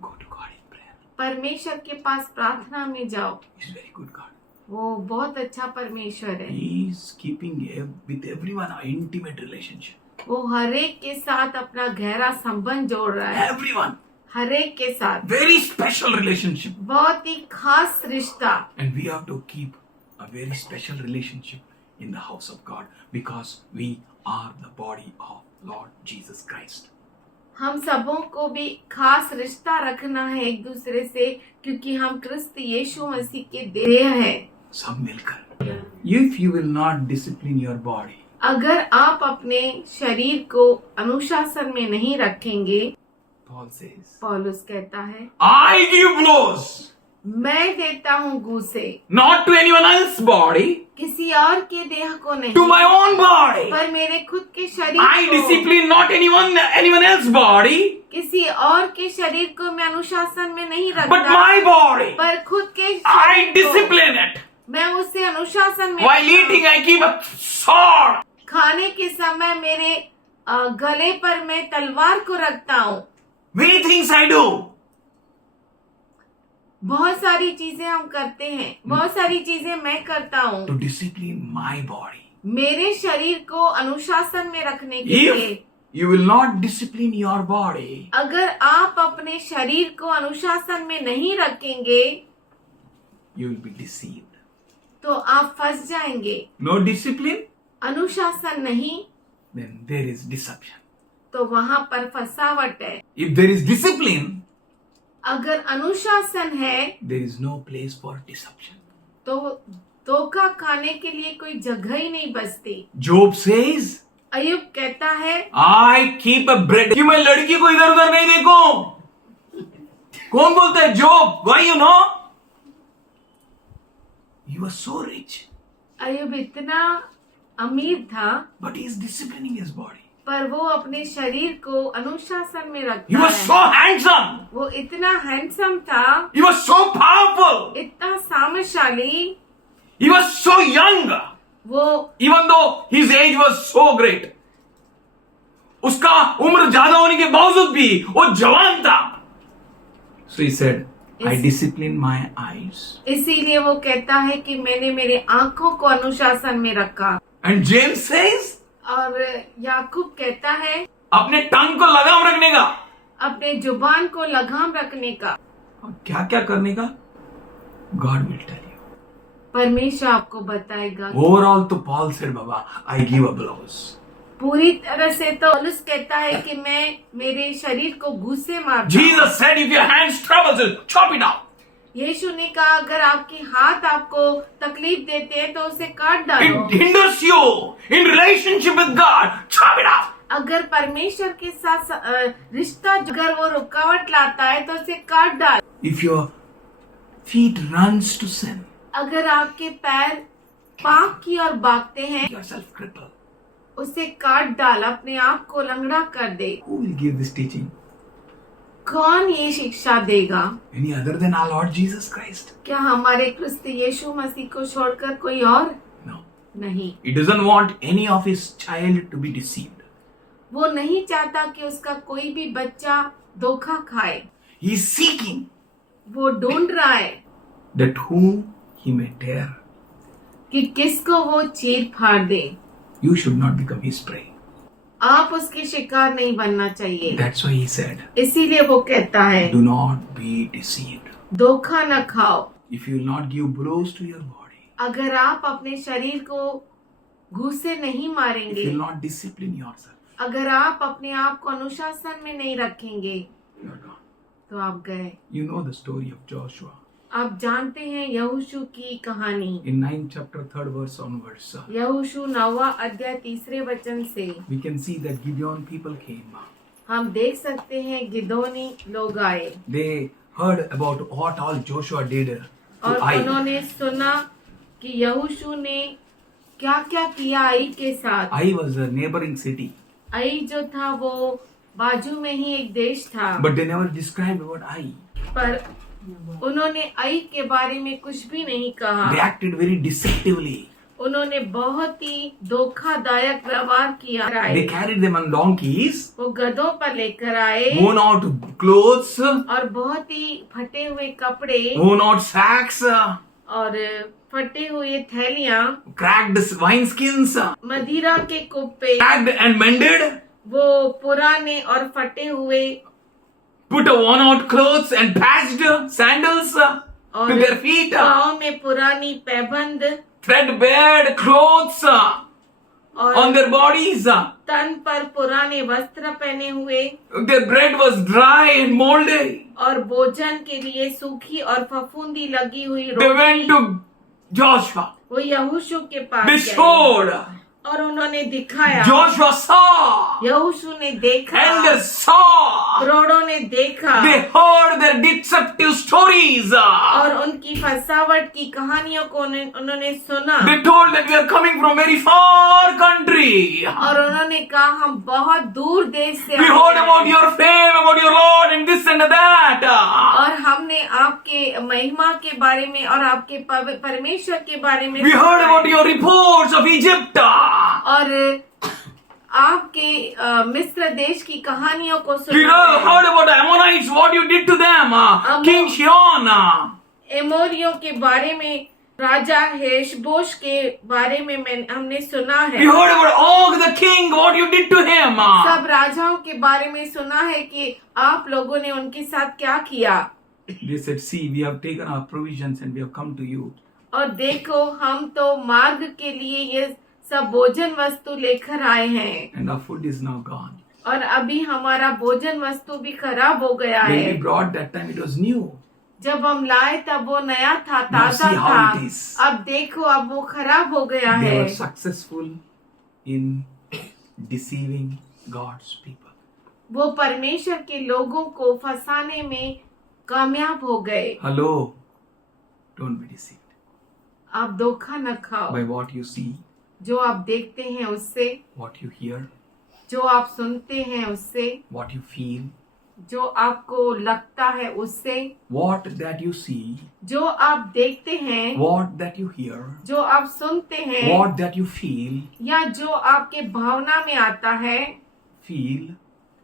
go to God in prayer. परमेश्वर के पास प्रार्थना में जाओ। He's very good God. वो बहुत अच्छा परमेश्वर है। He is keeping with everyone an intimate relationship. वो हरेक के साथ अपना गहरा संबंध जोड़ रहा है, Everyone. हरेक के साथ Very special relationship. बहुत ही खास रिश्ता। And we have to keep a very special relationship in the house of God because we are the body of Lord Jesus Christ. हम सबों को भी खास रिश्ता रखना है एक दूसरे से, क्योंकि हम क्रिस्त यीशु मसीह के देह है। सब मिलकर. If you will not discipline your body, अगर आप अपने शरीर को अनुशासन में नहीं रखेंगे, Paul says, पौलुस कहता है, I give blows, मैं देता हूँ घूसे, not to anyone else's body, किसी और के देह को नहीं, to my own body. पर मेरे खुद के शरीर I को। discipline not anyone else's body, किसी और के शरीर को मैं अनुशासन में नहीं but रखता, my body. पर खुद के I शरीर को discipline it. मैं उसे अनुशासन में While रखता हूँ। eating, I keep a sword. खाने के समय मेरे गले पर मैं तलवार को रखता हूँ। Many things I do. बहुत सारी चीजें हम करते हैं, बहुत सारी चीजें मैं करता हूँ To discipline my body. मेरे शरीर को अनुशासन में रखने के लिए। If you will not discipline your body, अगर आप अपने शरीर को अनुशासन में नहीं रखेंगे you will be deceived. तो आप फंस जाएंगे। No discipline, अनुशासन नहीं then there is deception. तो वहां पर फंसावट है। If there is discipline, अगर अनुशासन है there is no place for deception. तो धोखा खाने के लिए कोई जगह ही नहीं बचती। Job says, अय्यूब कहता है, I keep a bread. कि मैं लड़की को इधर उधर नहीं देखूं। कौन बोलता है? Job. Why you know? He was so rich, अय्यूब इतना अमीर था, but he is disciplining his body. पर वो अपने शरीर को अनुशासन में He रखता was so है। handsome. वो इतना हैंडसम था, He was so powerful. इतना सामर्थशाली, He was so young. वो Even though his age was so great. उसका उम्र ज्यादा होने के बावजूद भी वो जवान था. So he said, I discipline my eyes. इसीलिए वो कहता है कि मैंने मेरे आंखों को अनुशासन में रखा। And James says, और याकूब कहता है, अपने टंग को लगाम रखने का, अपने जुबान को लगाम रखने का। और क्या क्या करने का, गॉड विल टेल यू। परमेश्वर आपको बताएगा। ओवरऑल तो Paul said, Baba I give applause. पूरी तरह से तो पौलुस कहता है कि मैं मेरे शरीर को घूंसे मारता हूं। Jesus said, if your hands troubles you, chop it off. यीशु ने कहा अगर आपके हाथ आपको तकलीफ देते हैं तो उसे काट डालो। It hinders you in relationship with God, chop it off. अगर परमेश्वर के साथ रिश्ता अगर वो रुकावट लाता है तो उसे काट डाल। If your feet runs to sin, अगर आपके पैर पाप की ओर भागते हैं yourself cripple. उसे काट डाल, अपने आप को लंगड़ा कर दे। Who will give this teaching? कौन ये शिक्षा देगा? Any other than our Lord Jesus Christ? क्या हमारे क्रिस्त यीशु मसीह को छोड़कर कोई और? No. नहीं। He doesn't want any of his child to be deceived. वो नहीं चाहता कि उसका कोई भी बच्चा धोखा खाए। He is seeking वो ढूंढ रहा है that whom he may tear. कि किसको वो चीर फाड़ दे। You should not become his prey. आप उसके शिकार नहीं बनना चाहिए। That's why he said, इसीलिए वो कहता है do not be deceived. धोखा न खाओ। If you will not give blows to your body, अगर आप अपने शरीर को घूंसे नहीं if you मारेंगे, will not discipline yourself, अगर आप अपने आप को अनुशासन में नहीं रखेंगे you are gone. तो आप गए। You know the story of Joshua. आप जानते हैं यहोशू की कहानी। In 9th chapter 3rd verse onwards, यहोशू 9वां अध्याय 3 वचन से we can see that Gideon people came. हम देख सकते हैं गिदोनी लोग आए They heard about what all Joshua did और to Ai. उन्होंने सुना कि यहोशू ने क्या क्या किया आई के साथ। Ai was a neighboring city, आई जो था वो बाजू में ही एक देश था, but they never described about Ai. पर उन्होंने आई के बारे में कुछ भी नहीं कहा। They acted very deceptively. उन्होंने बहुत ही धोखादायक व्यवहार किया। They carried them on donkeys, वो गधों पर लेकर आए worn out clothes, और बहुत ही फटे हुए कपड़े worn out sacks, और फटे हुए थैलियां, cracked wine skins, मदिरा के कुप्पे, cracked and mended, वो पुराने और फटे हुए, put a worn out clothes and patched sandals और to their feet, पाँव में पुरानी पैबंद threadbare clothes और on their bodies. तन पर पुराने वस्त्र पहने हुए Their bread was dry and moldy. और भोजन के लिए सूखी और फफूंदी लगी हुई They went roti. to Joshua. वो यहोशू के पास They गए showed. और उन्होंने दिखाया। Joshua saw. यहोशू ने देखा, Elders saw. करोड़ों ने देखा They heard their deceptive stories. और उनकी फसावट की कहानियों को उन्होंने सुना They told that we are coming from very far country. और उन्होंने कहा हम बहुत दूर देश से We आए heard हैं about your fame, about your Lord, and this and that. और हमने आपके महिमा के बारे में और आपके परमेश्वर के बारे में We सुना heard है। about your reports of Egypt. और आपके मिस्र देश की कहानियों को We सुना है। heard about the Ammonites, what you did to them. King Shion. एमोरियों के बारे में, राजा हेशबोश के बारे में हमने सुना है। We heard about Og the king, what you did to him. सब राजाओं के बारे में सुना है कि आप लोगों ने उनके साथ क्या किया। They said, see, we have taken our provisions and we have come to you. और देखो हम तो मार्ग के लिए ये सब भोजन वस्तु लेकर आए हैं And our food is now gone. और अभी हमारा भोजन वस्तु भी खराब हो गया When है। we brought that time, it was new. जब हम लाए तब वो नया था, Now ताजा see how था। it is. अब देखो अब वो खराब हो गया They है। were successful in deceiving God's people. वो परमेश्वर के लोगों को फंसाने में कामयाब हो गए। Hello, don't be deceived आप धोखा न खाओ। by what you see, जो आप देखते हैं उससे, what you hear, जो आप सुनते हैं उससे, what you feel, जो आपको लगता है उससे, what that you see, जो आप देखते हैं, what that you hear, जो आप सुनते हैं, what that you feel, या जो आपके भावना में आता है, feel,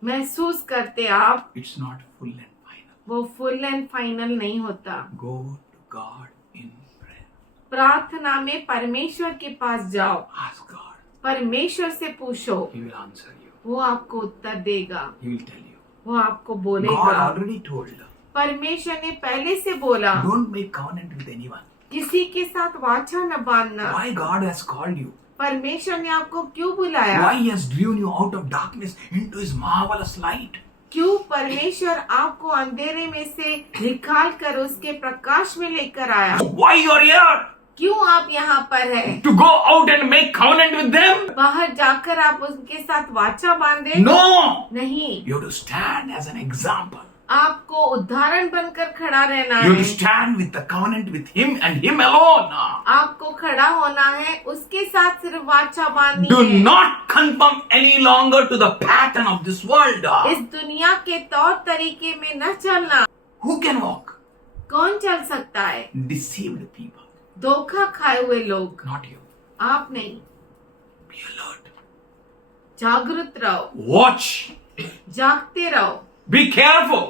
महसूस करते आप, it's not full and final. वो फुल एंड फाइनल नहीं होता। Go to God in prayer. प्रार्थना में परमेश्वर के पास जाओ, Ask God. परमेश्वर से पूछो, He will answer you. वो आपको उत्तर देगा, He will tell you. वो आपको God बोलेगा। already told. परमेश्वर ने पहले से बोला, Don't make covenant with anyone. किसी के साथ वाचा न बांधना। Why God has called you? परमेश्वर ने आपको क्यों बुलाया? Why He has driven you out of darkness into His marvelous light? क्यों परमेश्वर आपको अंधेरे में से निकाल कर उसके प्रकाश में लेकर आया? Why you are here? क्यों आप यहाँ पर हैं? To go out and make covenant with them? बाहर जाकर आप उनके साथ वाचा बांधे? No! नहीं, You have to stand as an example. आपको उदाहरण बनकर खड़ा रहना You have है। to stand with the covenant with Him and Him alone. आपको खड़ा होना है, उसके साथ सिर्फ वाचा बांधनी Do है। not conform any longer to the pattern of this world. इस दुनिया के तौर तरीके में न चलना। Who can walk? कौन चल सकता है? Deceived people, धोखा खाए हुए लोग, not you. आप नहीं। Be alert. जागरूक रहो, Watch. जागते रहो, Be careful.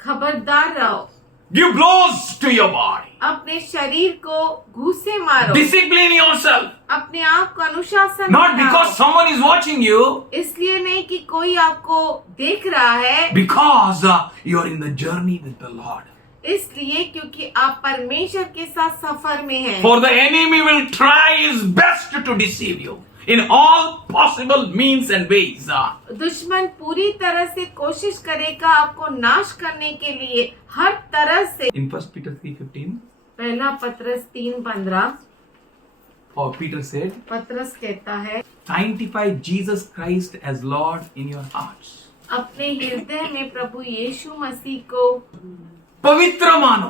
खबरदार रहो। Give blows to your body. अपने शरीर को घूसे मारो, Discipline yourself. अपने आप को अनुशासन Not बनाओ। because someone is watching you, इसलिए नहीं कि कोई आपको देख रहा है, because you are in the journey with the Lord. इसलिए क्योंकि आप परमेश्वर के साथ सफर में हैं। For the enemy will try his best to deceive you in all possible means and ways. दुश्मन पूरी तरह से कोशिश करेगा आपको नाश करने के लिए, हर तरह से। In 1 Peter 3:15, पहला पत्रस 3:15 Peter said, पत्रस कहता है, sanctify Jesus Christ as Lord in your hearts. अपने हृदय में प्रभु यीशु मसीह को पवित्र मानो।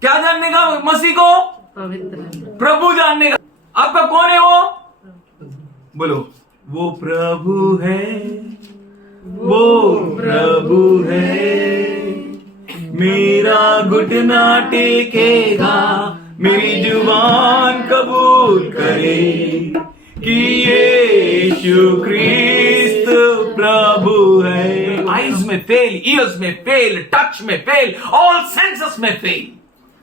क्या जानने का? मसीह को पवित्र। प्रभु जानने का। आपका कौन है वो? बोलो, वो प्रभु है, वो प्रभु है, मेरा घुटना टेकेगा, मेरी जुबान कबूल करे कि यीशु क्रिस्त प्रभु है। आईज में फेल, ईयर्स में फेल, टच में फेल, ऑल सेंसेस में फेल।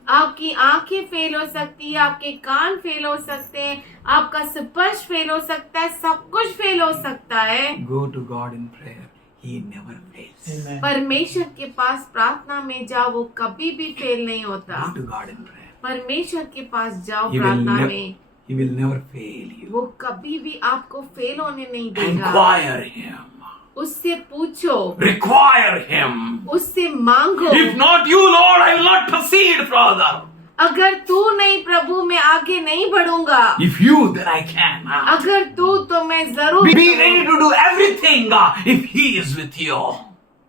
आपकी आंखें फेल हो सकती है, आपके कान फेल हो सकते हैं, आपका स्पर्श फेल हो सकता है, सब कुछ फेल हो सकता है। Go to God in prayer. He never fails. परमेश्वर के पास प्रार्थना में जाओ, वो कभी भी फेल नहीं होता। Go to God in prayer. परमेश्वर के पास जाओ He will प्रार्थना never, में, He will never fail you. वो कभी भी आपको फेल होने नहीं देगा। Inquire Him. उससे पूछो, Require Him. उससे मांगो। If not you, Lord, I will not proceed further. अगर तू नहीं प्रभु, मैं आगे नहीं बढ़ूंगा। If you, then I can. अगर तू, तो मैं जरूर Be ready to do everything if He is with you.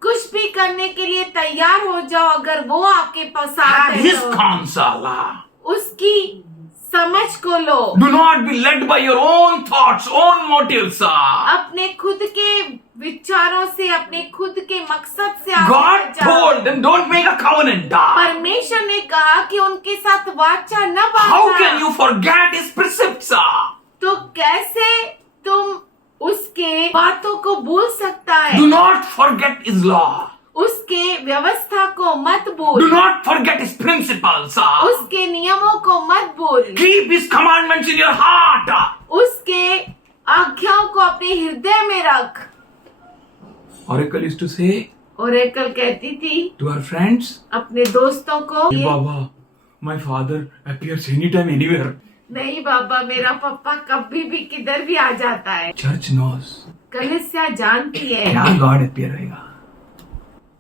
कुछ भी करने के लिए तैयार हो जाओ, अगर वो आपके पास Have है His तो। counsel. उसकी समझ को लो। Do not be led by your own thoughts, own motives. अपने खुद के विचारों से, अपने खुद के मकसद से आगे God मत जाओ। told them, don't make a covenant. परमेश्वर ने कहा कि उनके साथ वाचा न How can बांधना। you forget His precepts? तो कैसे तुम उसके बातों को भूल सकता है? Do not forget His law. उसके व्यवस्था को मत भूल, Do not forget His principles. उसके नियमों को मत भूल, Keep His commandments in your heart. उसके आज्ञाओं को अपने हृदय में रख। Oracle used to say Oracle कहती थी to her friends, अपने दोस्तों को, "Hey Baba, my father appears anytime, anywhere." नहीं बाबा, मेरा पापा कभी भी किधर भी आ जाता है। Church knows. कलीसिया जानती है क्या God appear होगा?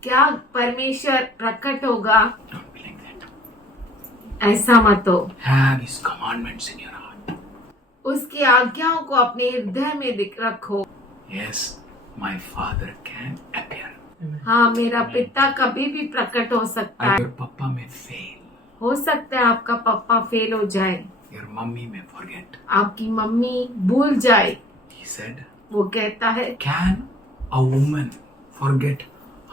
क्या परमेश्वर प्रकट होगा। Don't be like that. ऐसा मत हो। Have His commandments in your heart. उसकी आज्ञाओं को अपने हृदय में रखो। Yes, my father can appear. हाँ, मेरा पिता कभी भी प्रकट हो सकता है। Your papa may fail. हो सकता है आपका पापा फेल हो जाए, Your mummy may forget. आपकी मम्मी भूल जाए। He said, वो कहता है, can a woman forget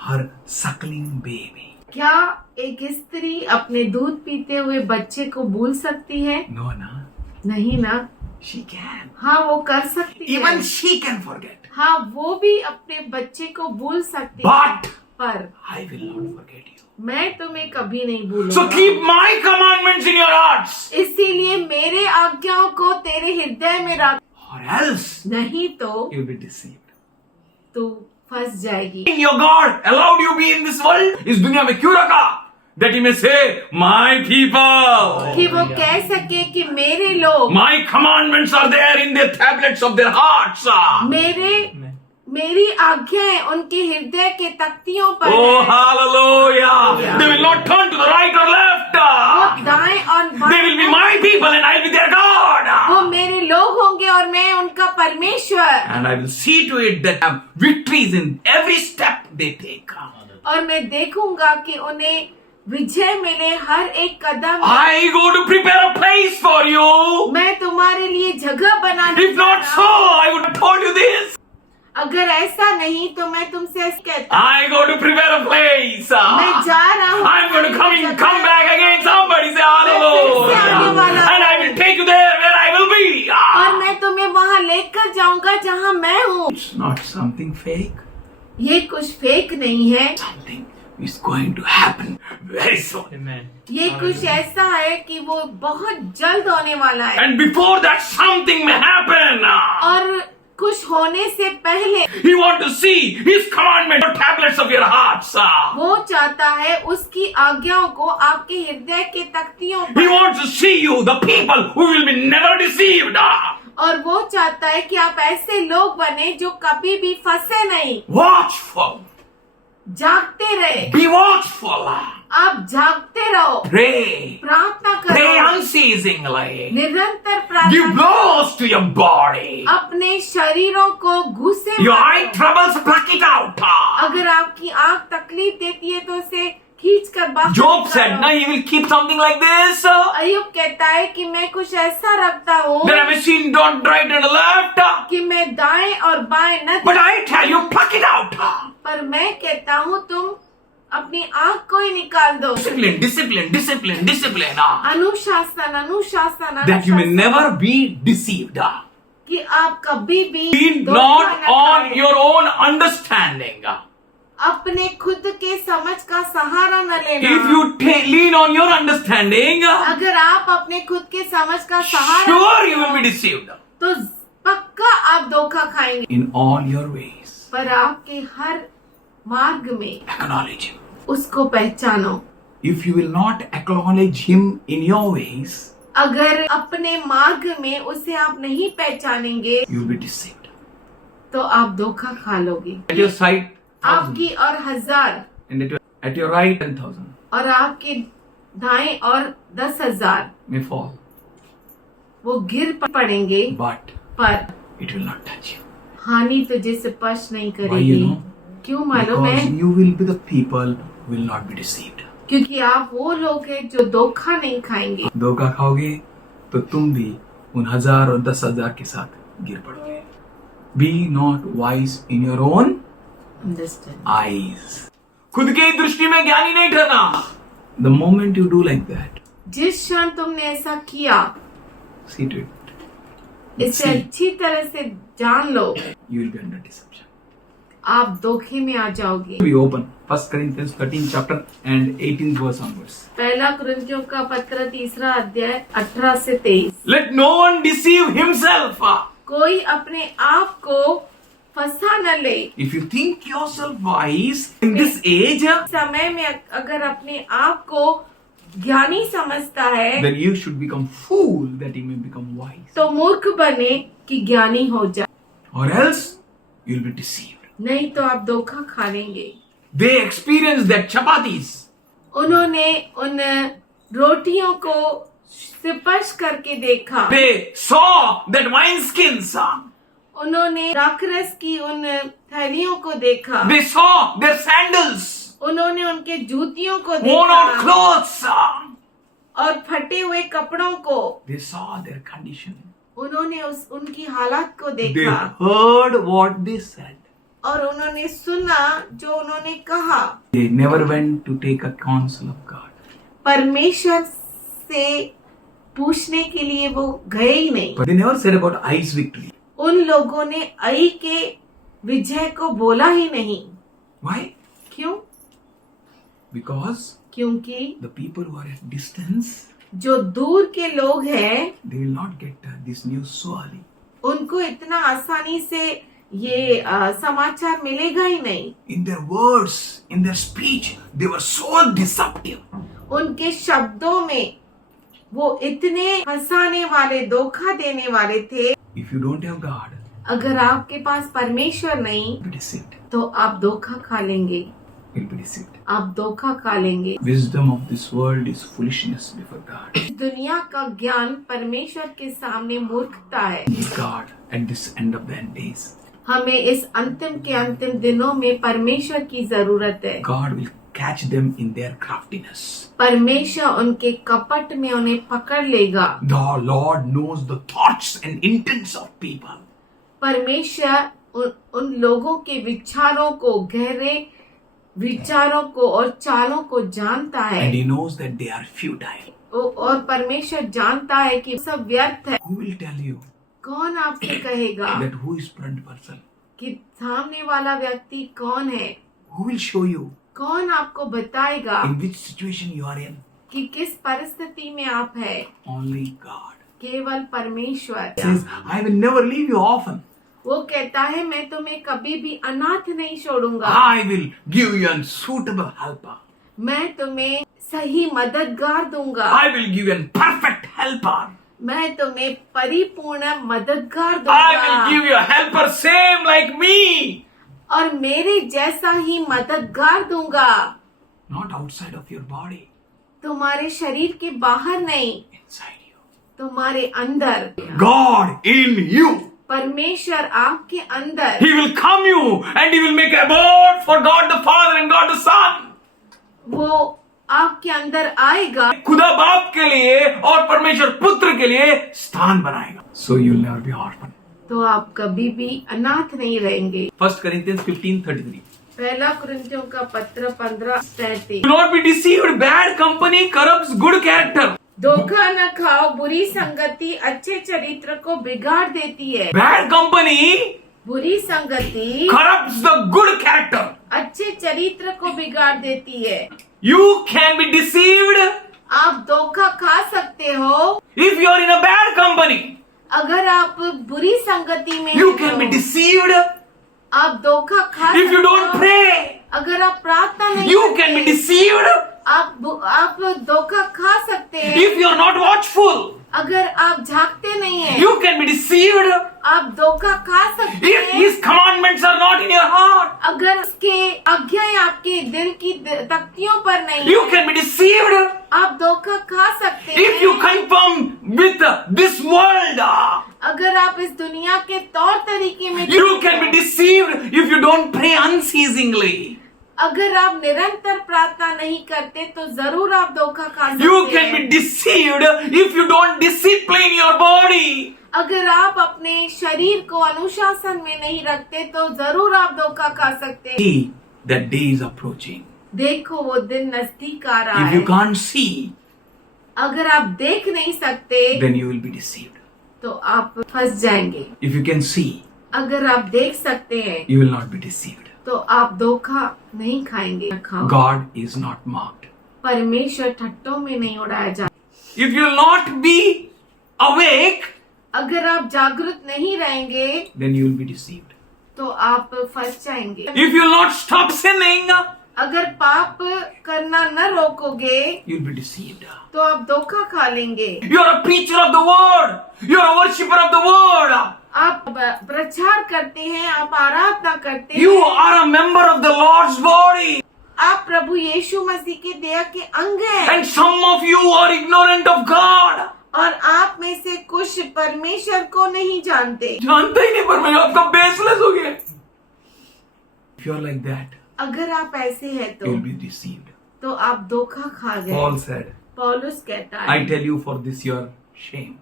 her suckling baby? क्या एक स्त्री अपने दूध पीते हुए बच्चे को भूल सकती है? No, na. नहीं ना। She can. हाँ, वो कर सकती है। Even she can forget. हाँ, वो भी अपने बच्चे को भूल सकती है। But पर I will not forget you. मैं तुम्हें कभी नहीं भूलूंगा। So keep my commandments in your hearts. इसीलिए मेरे आज्ञाओं को तेरे हृदय में रख, Or else नहीं तो you will be deceived. तू फंस जाएगी। Your God allowed you be in this world. इस दुनिया में क्यों रखा? That he may say, my people. कि वो कह सके कि मेरे लोग, My commandments are there in the tablets of their hearts. मेरी आज्ञाएं उनके हृदय के तख्तियों पर Oh, है। hallelujah. They will not turn to the right or left. वो दाएं और They बाएं, will be my people and I will be their God. वो मेरे लोग होंगे और मैं उनका परमेश्वर। And I will see to it that have victories in every step they take. और मैं देखूंगा कि उन्हें विजय मिले हर एक कदम। I go to prepare a place for you. मैं तुम्हारे लिए जगह बनाने If not so, I would have told you this. अगर ऐसा नहीं तो मैं तुमसे ऐसे कहता, I go to prepare a place. मैं जा रहा हूँ। I'm going to come back again. Somebody say आने hallelujah. वाला And I will take you there where I will be. और मैं तुम्हें वहाँ लेकर जाऊंगा जहाँ मैं हूँ। It's not something fake. ये कुछ फेक नहीं है, Something is going to happen very soon. Amen. ये कुछ ऐसा है कि वो बहुत जल्द होने वाला है। And before that, something may happen. और कुछ होने से पहले He want to see His commandment on tablets of your hearts. वो चाहता है उसकी आज्ञाओं को आपके हृदय के तख्तियों He पर, wants to see you, the people who will be never deceived. और वो चाहता है कि आप ऐसे लोग बने जो कभी भी फंसे नहीं, Watchful. जागते रहे। Be watchful. आप जागते रहो, Pray. प्रार्थना Pray करो, unceasingly. निरंतर Give प्रार्थना करो, blows to your body. अपने शरीरों को घुसे Your मारो। eye troubles, pluck it out. अगर आपकी आंख तकलीफ देती है तो उसे खींच कर बाहर Job निकालो। said, no, he will keep something like this. अय्यूब कहता है कि मैं कुछ ऐसा रखता हूँ That a machine don't right and left. कि मैं दाएं और बाएं न But I tell you, pluck it out. पर मैं कहता हूँ तुम अपनी आंख को ही निकाल दो। Discipline, discipline, discipline, discipline. अनुशासन अनुशासन That you may अनुशासन, never be deceived. कि आप कभी भी Lean धोखा not न on खाएं। your own understanding. अपने खुद के समझ का सहारा न लेना। If you lean on your understanding, अगर आप अपने खुद के समझ का सहारा sure you will be deceived. तो पक्का आप धोखा खाएंगे। In all your ways, पर आपके हर मार्ग में acknowledge Him. उसको पहचानो। If you will not acknowledge Him in your ways, अगर अपने मार्ग में उसे आप नहीं पहचानेंगे you will be deceived. तो आप धोखा खा लोगे। At your side, 1,000. आपकी और 1000 And at your right, 10,000 और आपके दाएं और 10,000 may fall. वो गिर पड़ेंगे, But पर it will not touch you. हानि तुझे स्पर्श नहीं Why you करेगी। know? क्यों मालूम Because है? you will be the people who will not be deceived. क्योंकि आप वो लोग हैं जो धोखा नहीं खाएंगे। धोखा खाओगे तो तुम भी उन 1000 और 10,000 के साथ गिर पड़ोगे. Be not wise in your own understand. eyes. खुद की दृष्टि में ज्ञानी नहीं ठहरना. The moment you do like that, जिस क्षण तुमने ऐसा किया, see to it, इसे See. अच्छी तरह से जान लो, you will be under deception. आप धोखे में आ जाओगे। We open 1 Corinthians 13 chapter and 18th verse onwards. पहला कुरिन्थियों का पत्र 3 अध्याय 18 से 23। Let no one deceive himself. कोई अपने आप को फंसा न ले। If you think yourself wise in this age, समय में अगर अपने आप को ज्ञानी समझता है then you should become fool that you may become wise. तो मूर्ख बने कि ज्ञानी हो जाए, Or else you'll be deceived. नहीं तो आप धोखा खा लेंगे। They experienced that chapatis. उन्होंने उन रोटियों को स्पर्श करके देखा, They saw that wineskins. उन्होंने द्राक्षरस की उन थैलियों को देखा, They saw their sandals, उन्होंने उनके जूतियों को worn out देखा clothes. और फटे हुए कपड़ों को, They saw their condition. उन्होंने उनकी हालात को They देखा heard what they said. और उन्होंने सुना जो उन्होंने कहा। They never went to take a counsel of God. परमेश्वर से पूछने के लिए वो गए ही नहीं। But they never said about Ai's victory. उन लोगों ने आई के विजय को बोला ही नहीं। Why? क्यों? Because क्योंकि the people who are at distance, जो दूर के लोग हैं they will not get this news so early. उनको इतना आसानी से ये समाचार मिलेगा ही नहीं। In their words, in their speech, they were so deceptive. उनके शब्दों में वो इतने फंसाने वाले, धोखा देने वाले थे। If you don't have God, अगर आपके पास परमेश्वर नहीं you'll be deceived. तो आप धोखा खा लेंगे, You'll be deceived. आप धोखा खा लेंगे। Wisdom of this world is foolishness before God. दुनिया का ज्ञान परमेश्वर के सामने मूर्खता है। God, at this end of the end days, हमें इस अंतिम के अंतिम दिनों में परमेश्वर की जरूरत है। God will catch them in their craftiness. परमेश्वर उनके कपट में उन्हें पकड़ लेगा। The Lord knows the thoughts and intents of people. परमेश्वर उन लोगों के विचारों को, गहरे विचारों को और चालों को जानता है। And He knows that they are futile. और परमेश्वर जानता है कि सब व्यर्थ है। Who will tell you कौन आपसे कहेगा that who is front person? कि सामने वाला व्यक्ति कौन है? Who will show you कौन आपको बताएगा in which situation you are in? कि किस परिस्थिति में आप है? Only God. केवल परमेश्वर। Says, I will never leave you orphan. वो कहता है मैं तुम्हें कभी भी अनाथ नहीं छोड़ूंगा। I will give you a suitable helper. मैं तुम्हें सही मददगार दूंगा। I will give you a perfect helper. मैं तुम्हें परिपूर्ण मददगार I दूंगा will give you a helper same like me. और मेरे जैसा ही मददगार दूंगा। Not outside of your body, तुम्हारे शरीर के बाहर नहीं, inside you. तुम्हारे अंदर। God in you. परमेश्वर आपके अंदर। He will come you and He will make abode for God the Father and God the Son. वो आपके अंदर आएगा, खुदा बाप के लिए और परमेश्वर पुत्र के लिए स्थान बनाएगा. So you'll never be orphan. तो आप कभी भी अनाथ नहीं रहेंगे। 1 Corinthians 15:33. पहला कुरिन्थियों का पत्र 15:33। Do not be deceived. Bad company corrupts good character. धोखा न खाओ, बुरी संगति अच्छे चरित्र को बिगाड़ देती है। Bad company बुरी संगति corrupts the good character. अच्छे चरित्र को बिगाड़ देती है। You can be deceived आप धोखा खा सकते हो if you are in a bad company. अगर आप बुरी संगति में You हो। can be deceived आप धोखा खा if you सकते don't हो। pray. अगर आप प्रार्थना नहीं You करते, can be deceived आप धोखा खा सकते हैं। if you are not watchful. अगर आप जागते नहीं हैं, You can be deceived आप धोखा खा सकते if हैं। His commandments are not in your heart. अगर उसके आज्ञाएं आपके दिल की तख्तियों पर नहीं You है, can be deceived आप धोखा खा सकते if you हैं। conform with this world. अगर आप इस दुनिया के तौर तरीके में You can be deceived if you don't pray unceasingly. अगर आप निरंतर प्रार्थना नहीं करते तो जरूर आप धोखा खा सकते You हैं। can be deceived if you don't discipline your body. अगर आप अपने शरीर को अनुशासन में नहीं रखते तो जरूर आप धोखा खा सकते हैं। See, that day is approaching. देखो वो दिन नजदीक आ रहा If है। you can't see, अगर आप देख नहीं सकते then you will be deceived. तो आप फंस जाएंगे। If you can see, अगर आप देख सकते हैं you will not be deceived. तो आप धोखा नहीं खाएंगे। खाओ। God is not mocked. परमेश्वर ठट्टों में नहीं उड़ाया जाता। If you will not be awake, अगर आप जागरूक नहीं रहेंगे then you will be deceived. तो आप फंस जाएंगे। If you will not stop sinning, अगर पाप करना न रोकोगे you will be deceived. तो आप धोखा खा लेंगे। You are a preacher of the word. You are a worshipper of the word. आप प्रचार करते हैं, आप आराधना करते You हैं, are a member of the Lord's body. आप प्रभु यीशु मसीह के देह के अंग हैं। And some of you are ignorant of God. और आप में से कुछ परमेश्वर को नहीं जानते। जानते ही नहीं, पर मैं आपका बेसलेस हो गया. If you are like that, अगर आप ऐसे हैं you will be deceived. तो आप धोखा खा गए। Paul said, पौलुस कहता I है, tell you for this your shame.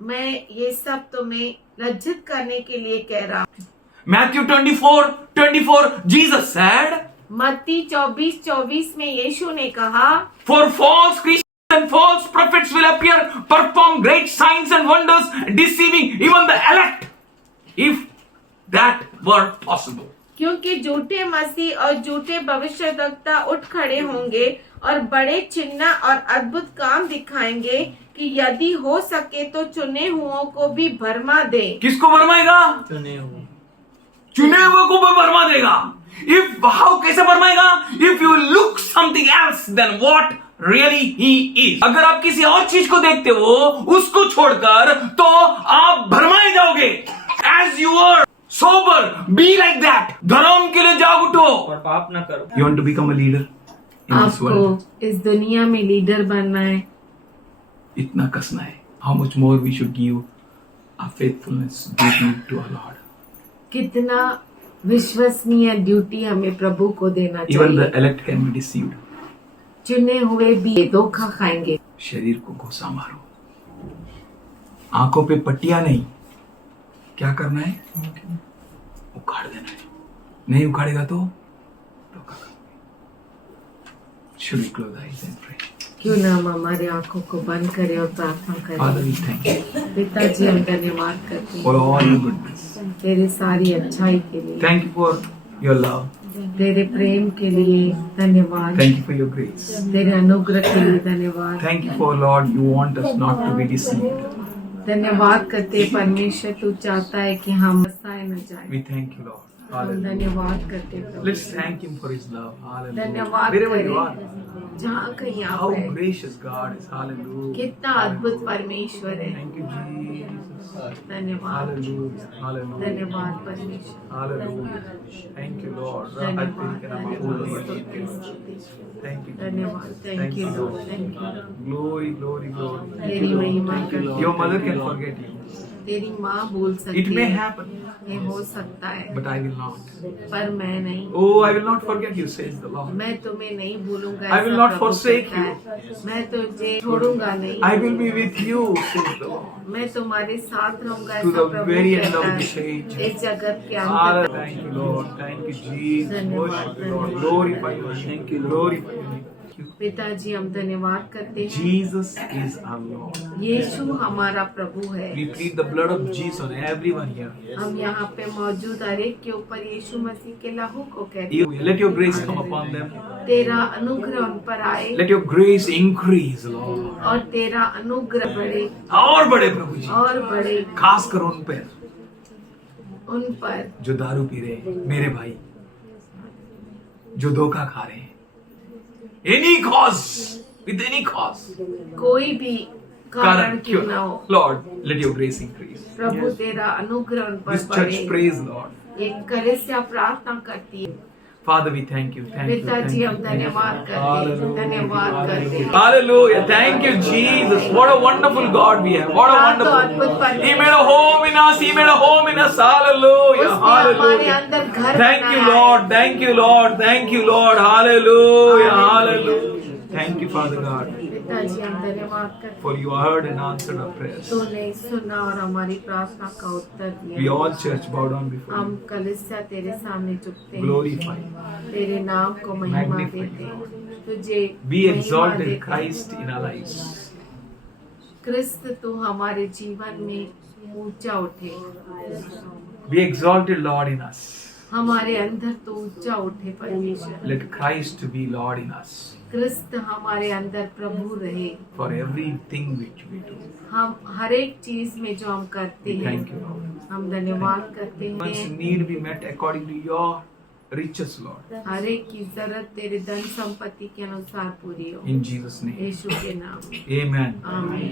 मैं ये सब तुम्हें लज्जित करने के लिए कह रहा हूँ। Matthew 24:24, Jesus said, मत्ती 24:24 में यीशु ने कहा, for false Christians and false prophets will appear, perform great signs and wonders, deceiving even the elect, if that were possible. क्योंकि झूठे मसीह और झूठे भविष्यद्वक्ता उठ खड़े होंगे और बड़े चिन्ह और अद्भुत काम दिखाएंगे कि यदि हो सके तो चुने हुओं को भी भरमा दे। किसको भरमाएगा? चुने हुए। चुने हुए को वो भरमा देगा। इफ हाउ कैसे भरमाएगा? If you look something else then what really he is. अगर आप किसी और चीज को देखते हो उसको छोड़कर, तो आप भरमाए जाओगे। As you are sober, be like that. धर्म के लिए जाग उठो और पाप ना करो। You want to become a leader in this world. आपको इस दुनिया में लीडर बनना है। इतना कसना है। How much more we should give a faithfulness duty to our Lord. कितना विश्वसनीय ड्यूटी हमें प्रभु को देना इवन द चाहिए। elect can be deceived. चुने हुए भी धोखा खाएंगे। शरीर को घुसा मारो, आंखों पे पट्टियां नहीं। क्या करना है? उखाड़ देना है। नहीं उखाड़ेगा तो धोखा खाओगे। Should we close our eyes and pray? क्यों ना हम हमारे आंखों को बंद करें और प्रार्थना Father, करें। we thank you पिताजी हम धन्यवाद करते for हैं all your goodness. तेरे सारी अच्छाई के लिए, Thank you for your love. तेरे प्रेम के लिए धन्यवाद, Thank you for your grace. तेरे अनुग्रह के लिए धन्यवाद। Thank you for Lord, you want us not to be deceived. धन्यवाद करते हैं परमेश्वर, तू चाहता है कि हम फंसाए न जाए। We thank you, Lord. हम Hallelujah. धन्यवाद करते हैं प्रभु। Let's thank him for his love. Hallelujah. धन्यवाद Wherever you करें are. जहाँ कहीं आप How हैं। gracious God is. Hallelujah. कितना अद्भुत परमेश्वर है। Thank you, Jesus. धन्यवाद, Hallelujah. Hallelujah. धन्यवाद परमेश्वर, Hallelujah. Thank you, Lord. धन्यवाद, Thank you. धन्यवाद। Thank you Lord, thank you. Glory, glory, glory. तेरी महिमा करते Your mother can forget you. तेरी माँ बोल It सकती may है, happen, ये हो सकता है, but I will not. पर मैं नहीं। Oh, I will not forget you, says the Lord. मैं तुम्हें नहीं भूलूंगा, I will ऐसा not प्रभु forsake कहता है। मैं तुझे छोड़ूंगा नहीं, I will be with you, says the Lord. मैं तुम्हारे साथ रहूंगा, To ऐसा the प्रभु very end कहता of this है। age. इस जगत के Hallelujah. अंत Thank you, Lord. Thank you, Jesus. धन्यवाद, Worship you, Lord. धन्यवाद। Glorify your name. Thank you, glorify your name. Thank you. पिताजी हम धन्यवाद करते हैं। Jesus is our Lord. यीशु हमारा प्रभु है। We plead the blood of Jesus on everyone here. हम यहाँ पे मौजूद हर एक के ऊपर यीशु मसीह के लहू को कहते You- Let your grace come upon them. हैं। तेरा अनुग्रह उन पर आए Let your grace increase, Lord. और तेरा अनुग्रह बढ़े और बड़े प्रभु जी, और बढ़े खास कर उन पर उन पर जो दारू पी रहे हैं, मेरे भाई, जो धोखा खा रहे हैं, any cause, with any cause, कोई भी कारण क्यों क्यों ना हो, lord let your grace increase. प्रभु तेरा अनुग्रह उन पर दिस चर्च बढ़े। Praise lord. एक कलीसिया प्रार्थना करती है। Father we thank you, thank you, पिताजी हम धन्यवाद करते हैं, धन्यवाद करते हैं। Hallelujah. Thank you, Jesus. What a wonderful God we have. What a wonderful. He made a home in us. He made a home in us. Hallelujah. उसने हमारे Hallelujah. अंदर घर Thank you, बनाया है। Lord. Thank you, Lord. Thank you, Lord. Hallelujah. Hallelujah. Thank you, Father God, पिताजी हम धन्यवाद करते हैं। for you heard and answered our prayers. तूने सुना और हमारी प्रार्थना का उत्तर We दिया। all church bow down before हम you. कलीसिया तेरे सामने झुकते हैं, Glorify. तेरे नाम को महिमा Magnify. देते हैं, तुझे Be महिमा exalted, देते हैं। Christ, in our lives. क्रिस्त तू हमारे जीवन में ऊंचा उठे, Be exalted, Lord, in us. हमारे अंदर तो ऊंचा उठे परमेश्वर। Let Christ be Lord in us. क्रिस्त हमारे अंदर प्रभु रहे। For everything which we do. हम हर एक चीज में जो हम करते हैं, Thank you, Lord. हम धन्यवाद करते One's हैं। need be met according to your riches, Lord. हर एक की जरूरत तेरे धन संपत्ति के अनुसार पूरी हो, In Jesus' name. यीशु के नाम में। Amen. आमीन।